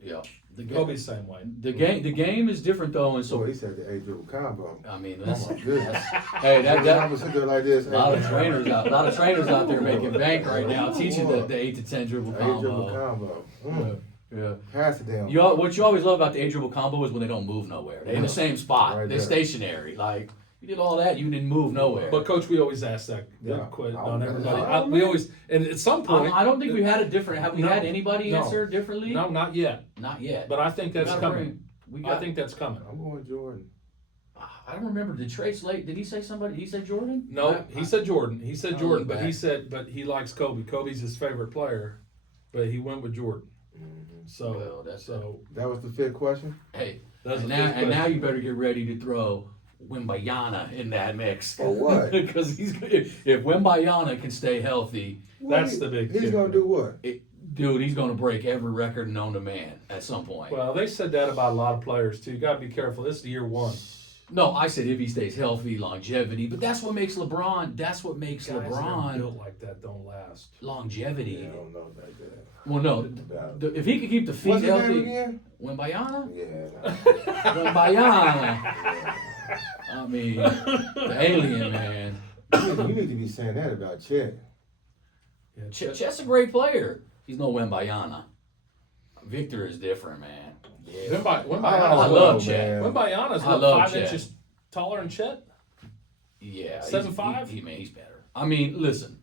Yeah. Kobe's the same way. The game is different though, and So so he said the 8 dribble combo. I mean Oh that's, my goodness. hey that I'm sit there like this. a lot of trainers out there making bank right now teaching the 8 to 10 dribble 8 dribble combo. combo. Yeah. Pass it down. What you always love about the 8 dribble combo is when they don't move nowhere. They're in the same spot. Right They're there. stationary. Like you did all that, you didn't move nowhere. But coach, we always ask that Yeah. question I on don't everybody. know. We always, and at some point, I don't think we had a different. Have we No. had anybody No. answer differently? no, not yet. Not yet. But I think that's We gotta coming. bring- I think that's coming. I'm going Jordan. I don't remember. Did Trey Slate? Did he say somebody? Did he say Jordan? No, he said Jordan. He said I'll Jordan, look but he back. said, but he likes Kobe. Kobe's his favorite player, but he went with Jordan. So, Well, that's That was the 5th question? Hey, that's and the now, fifth and now question. you better get ready to throw Wimbayana in that mix. For what? Because if Wimbayana can stay healthy, That's the big He's kicker. going to do what? dude, he's going to break every record known to man at some point. Well, they said that about a lot of players too. You got to be careful. This is year 1. No, I said if he stays healthy, longevity. But that's what makes LeBron. That's what makes Guys that are LeBron built like that don't last. longevity. Yeah, I don't know about that. Well, no, if he could keep the feet What's his name healthy, again? Wimbayana. Yeah. Wimbayana. I mean, the alien man. You need to be saying that about Chet. Yeah, Chet's a great player. He's no Wimbayana. Victor is different, man. Yeah. I love Chet. Wimbayana's I love 5 Chet. inches taller than Chet. Yeah, 7'5"? He's better. I mean, listen,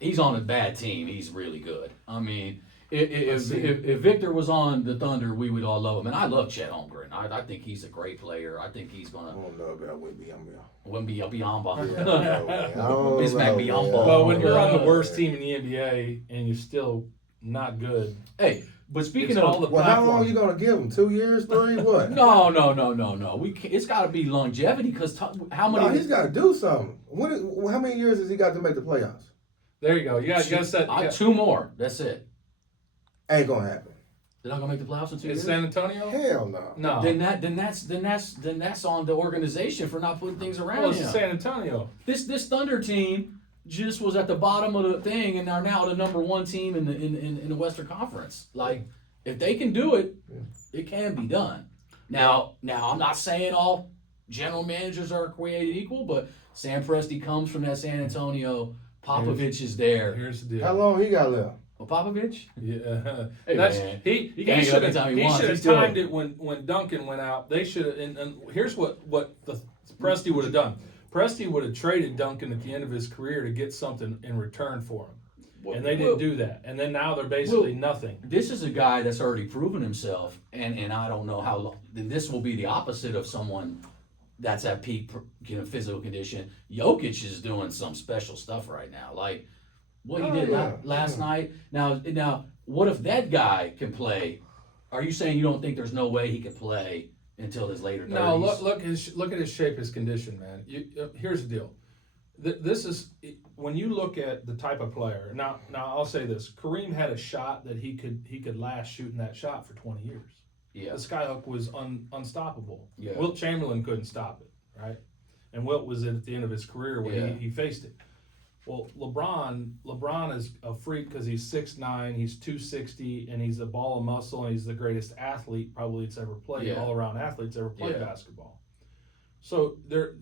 he's on a bad team. He's really good. I mean, if Victor was on the Thunder, we would all love him. And I love Chet Holmgren. I think he's a great player. I think he's I gonna don't know about Whitby. Biamba. Bismack Biamba. Well, when you're on the worst team in the NBA and you're still not good, Hey, but speaking it's of all the Well, how long platform. are you going to give him? 2 years, 3? What? no, it's got to be longevity because how many? No, he's got to do something. How many years has he got to make the playoffs? There you go. You got to set. 2 more. That's it. Ain't going to happen. They're not gonna make the playoffs in 2 In years. San Antonio? Hell no. No. Then that's on the organization for not putting things around Well, it's him. San Antonio. This Thunder team just was at the bottom of the thing and are now the number 1 team in the Western Conference. Like, if they can do it, it can be done. Now I'm not saying all general managers are created equal, but Sam Presti comes from that San Antonio. Popovich is there. Here's the deal. How long he got left? Well, Popovich? Yeah, Hey, that's man. he He can hang it up should anytime he have wants. he should He's have still- timed it when Duncan went out. They should have. And here's what the Presti would have done. Presti would have traded Duncan at the end of his career to get something in return for him, and they didn't do that. And then now they're basically nothing. This is a guy that's already proven himself, and I don't know how long. Then this will be the opposite of someone that's at peak, physical condition. Jokic is doing some special stuff right now, like what he did last night. Now, what if that guy can play? Are you saying you don't think there's no way he could play until his later 30s? No, look at his shape, his condition, man. Here's the deal. This is when you look at the type of player. Now I'll say this: Kareem had a shot that he could last shooting that shot for 20 years. Yeah. The skyhook was unstoppable. Yeah. Wilt Chamberlain couldn't stop it, right? And Wilt was at the end of his career when he faced it. Well, LeBron is a freak because he's 6'9", he's 260, and he's a ball of muscle, and he's the greatest athlete probably that's ever played, all-around athlete that's ever played basketball. So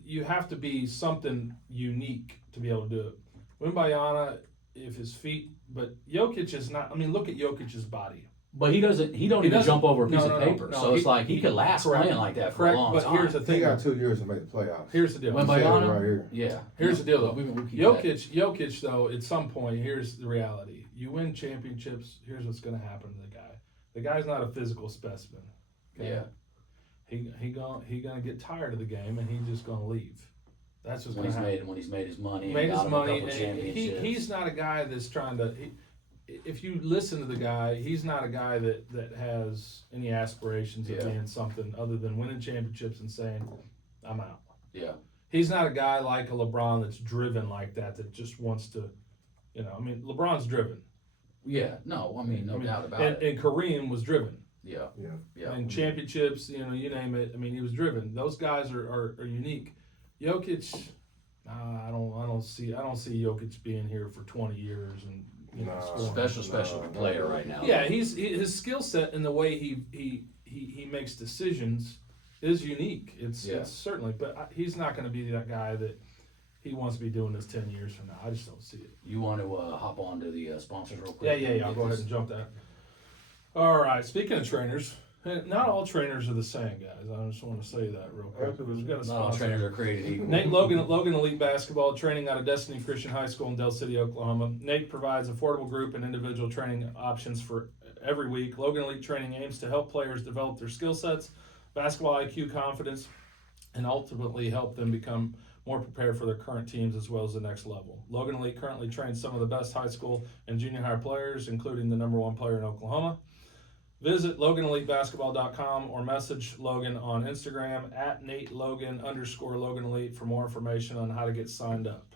you have to be something unique to be able to do it. Wimbayana, if his feet, but Jokic is not. I mean, look at Jokic's body. But he don't even jump over a piece of paper. No, So it's like he could last playing like that for a long but time. here's the He thing. got 2 years to make the playoffs. Here's the deal. Wimbayana? Right here. Yeah. Here's the deal, though. We'll keep that. Jokic, though, at some point, here's the reality. You win championships, here's what's going to happen to the guy. The guy's not a physical specimen. Okay? Yeah. He gonna get tired of the game, and he's just going to leave. That's what's when going to happen. when he's made his money, Made and his got him money. a couple And championships. he's not a guy that's trying to. If you listen to the guy, he's not a guy that has any aspirations of Yeah. being something other than winning championships and saying, "I'm out." Yeah. He's not a guy like a LeBron that's driven like that. That just wants to, I mean, LeBron's driven. Yeah, no, I mean, no doubt about it. And Kareem was driven. Yeah, Yeah. yeah. And championships, you name it. I mean, he was driven. Those guys are unique. Jokic, I don't see Jokic being here for 20 years and scoring. Special player right now. Yeah, his skill set and the way he makes decisions is unique. It's certainly, but he's not going to be that guy that he wants to be doing this 10 years from now. I just don't see it. You want to hop on to the sponsors real quick? Yeah. I'll go ahead and jump that. All right. Speaking of trainers, not all trainers are the same, guys. I just want to say that real quick. We've got a Not all sponsor. trainers are created equal. Nate Logan Elite Basketball, training out of Destiny Christian High School in Del City, Oklahoma. Nate provides affordable group and individual training options for every week. Logan Elite Training aims to help players develop their skill sets, basketball IQ, confidence, and ultimately help them become more prepared for their current teams as well as the next level. Logan Elite currently trains some of the best high school and junior high players, including the #1 player in Oklahoma. Visit LoganEliteBasketball.com or message Logan on Instagram at @NateLogan_Logan Elite for more information on how to get signed up.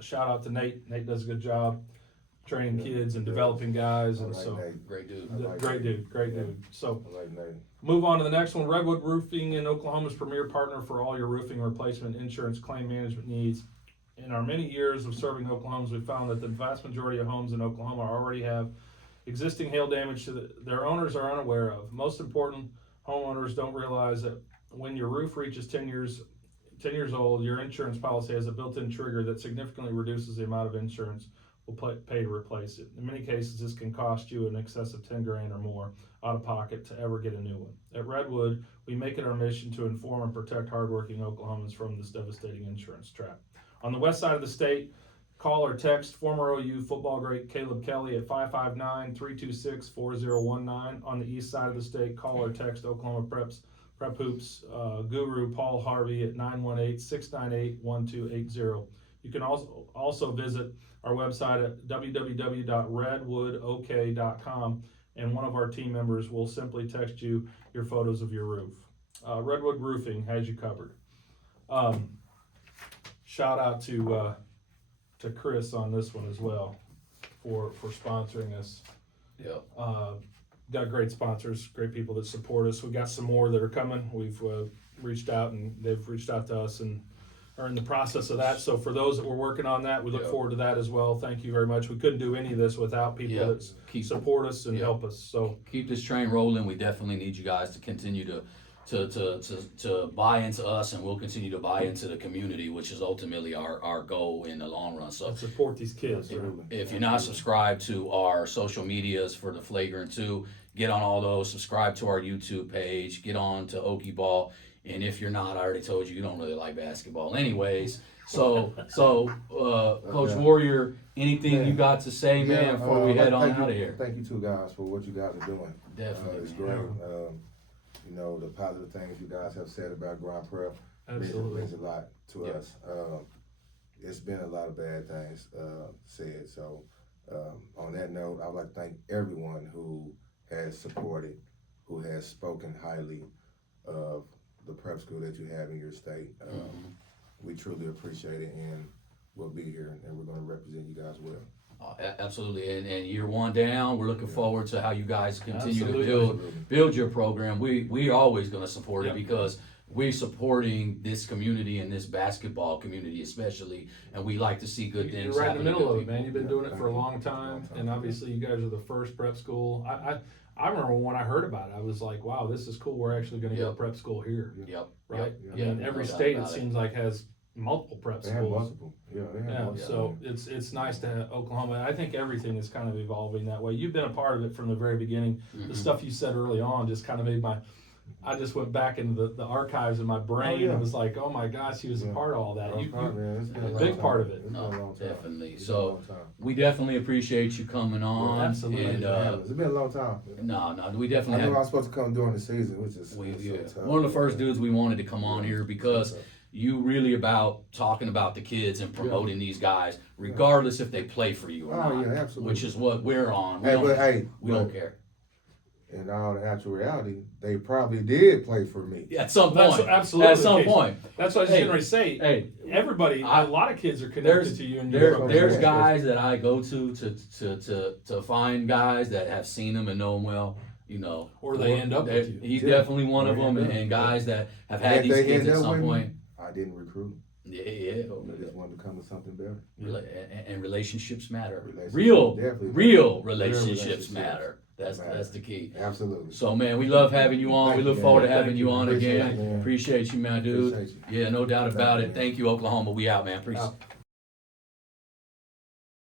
Shout out to Nate. Nate does a good job training kids and developing guys, and so Nate. Great dude. great dude. So I like Nate. move on to the next one. Redwood Roofing in Oklahoma's premier partner for all your roofing replacement, insurance, claim management needs. In our many years of serving Oklahomans, we've found that the vast majority of homes in Oklahoma already have existing hail damage their owners are unaware of. Most important, homeowners don't realize that when your roof reaches 10 years old, your insurance policy has a built-in trigger that significantly reduces the amount of insurance will pay to replace it. In many cases, this can cost you in excess of 10 grand or more out of pocket to ever get a new one. At Redwood, we make it our mission to inform and protect hardworking Oklahomans from this devastating insurance trap. On the west side of the state, call or text former OU football great Caleb Kelly at 559-326-4019. On the east side of the state, call or text Oklahoma Prep Hoops guru Paul Harvey at 918-698-1280. You can also visit our website at www.redwoodok.com, and one of our team members will simply text you your photos of your roof. Redwood Roofing has you covered. Shout out to Chris on this one as well for sponsoring us. Yeah. Got great sponsors, great people that support us. We got some more that are coming. We've reached out and they've reached out to us and are in the process of that. So for those that were working on that, we look forward to that as well. Thank you very much. We couldn't do any of this without people that support us and help us. So keep this train rolling. We definitely need you guys to continue to buy into us, and we'll continue to buy into the community, which is ultimately our goal in the long run. So support these kids. If you're not subscribed to our social medias for the Flagrant 2, get on all those. Subscribe to our YouTube page. Get on to Okie Ball. And if you're not, I already told you don't really like basketball anyways. So Coach Warrior, anything you got to say, man, before we head on out of here? Thank you two guys for what you guys are doing. Definitely. It's great. The positive things you guys have said about Grand Prep means a lot to us. It's been a lot of bad things said. So on that note, I would like to thank everyone who has supported, who has spoken highly of the prep school that you have in your state. We truly appreciate it, and we'll be here, and we're going to represent you guys well. Absolutely, and year one down, we're looking forward to how you guys continue to build your program. We're always going to support it because we're supporting this community and this basketball community especially, and we like to see good things. You're right in the middle of it, man. You've been doing it for a long time, and obviously you guys are the first prep school. I remember when I heard about it, I was like, wow, this is cool. We're actually going to get a prep school here. Right? I mean, every state it seems like has multiple prep schools. They have multiple. So it's nice to have Oklahoma. I think everything is kind of evolving that way. You've been a part of it from the very beginning. The stuff you said early on just kind of made I just went back into the archives in my brain and was like, oh my gosh, he was a part of all that. You've been a big part of it. Definitely. So we definitely appreciate you coming on. Absolutely. And, it's been a long time. No, we definitely I was supposed to come during the season, which is one of the first dudes we wanted to come on here because you really about talking about the kids and promoting these guys, regardless if they play for you or Oh, not. yeah, absolutely. Which is what we're on. We Hey, don't, but hey, we don't care. in all the actual reality, they probably did play for me. At some That's point. absolutely At the some case. point. That's what I was Hey, just going to say. Hey, Everybody, I- a lot of kids are connected to you and your There's program. guys that I go to find guys that have seen him and know him well, you know. Or they end up with you. He's Yeah. definitely one of Or them, end up. and guys that have And had if these they kids end at up some with me, point. I didn't recruit. Yeah. I just wanted to come to something better. And relationships matter. Relationships Real definitely real matter. relationships Relationships matter. That's matter. the key. Absolutely. So man, we love having you on. Thank We you, look man. forward to Thank having you you. on Appreciate again. it, man. Appreciate you, man, dude. Appreciate you. Yeah, no doubt about Thank it. you, Thank you, Oklahoma. We out, man. Appreciate. Out.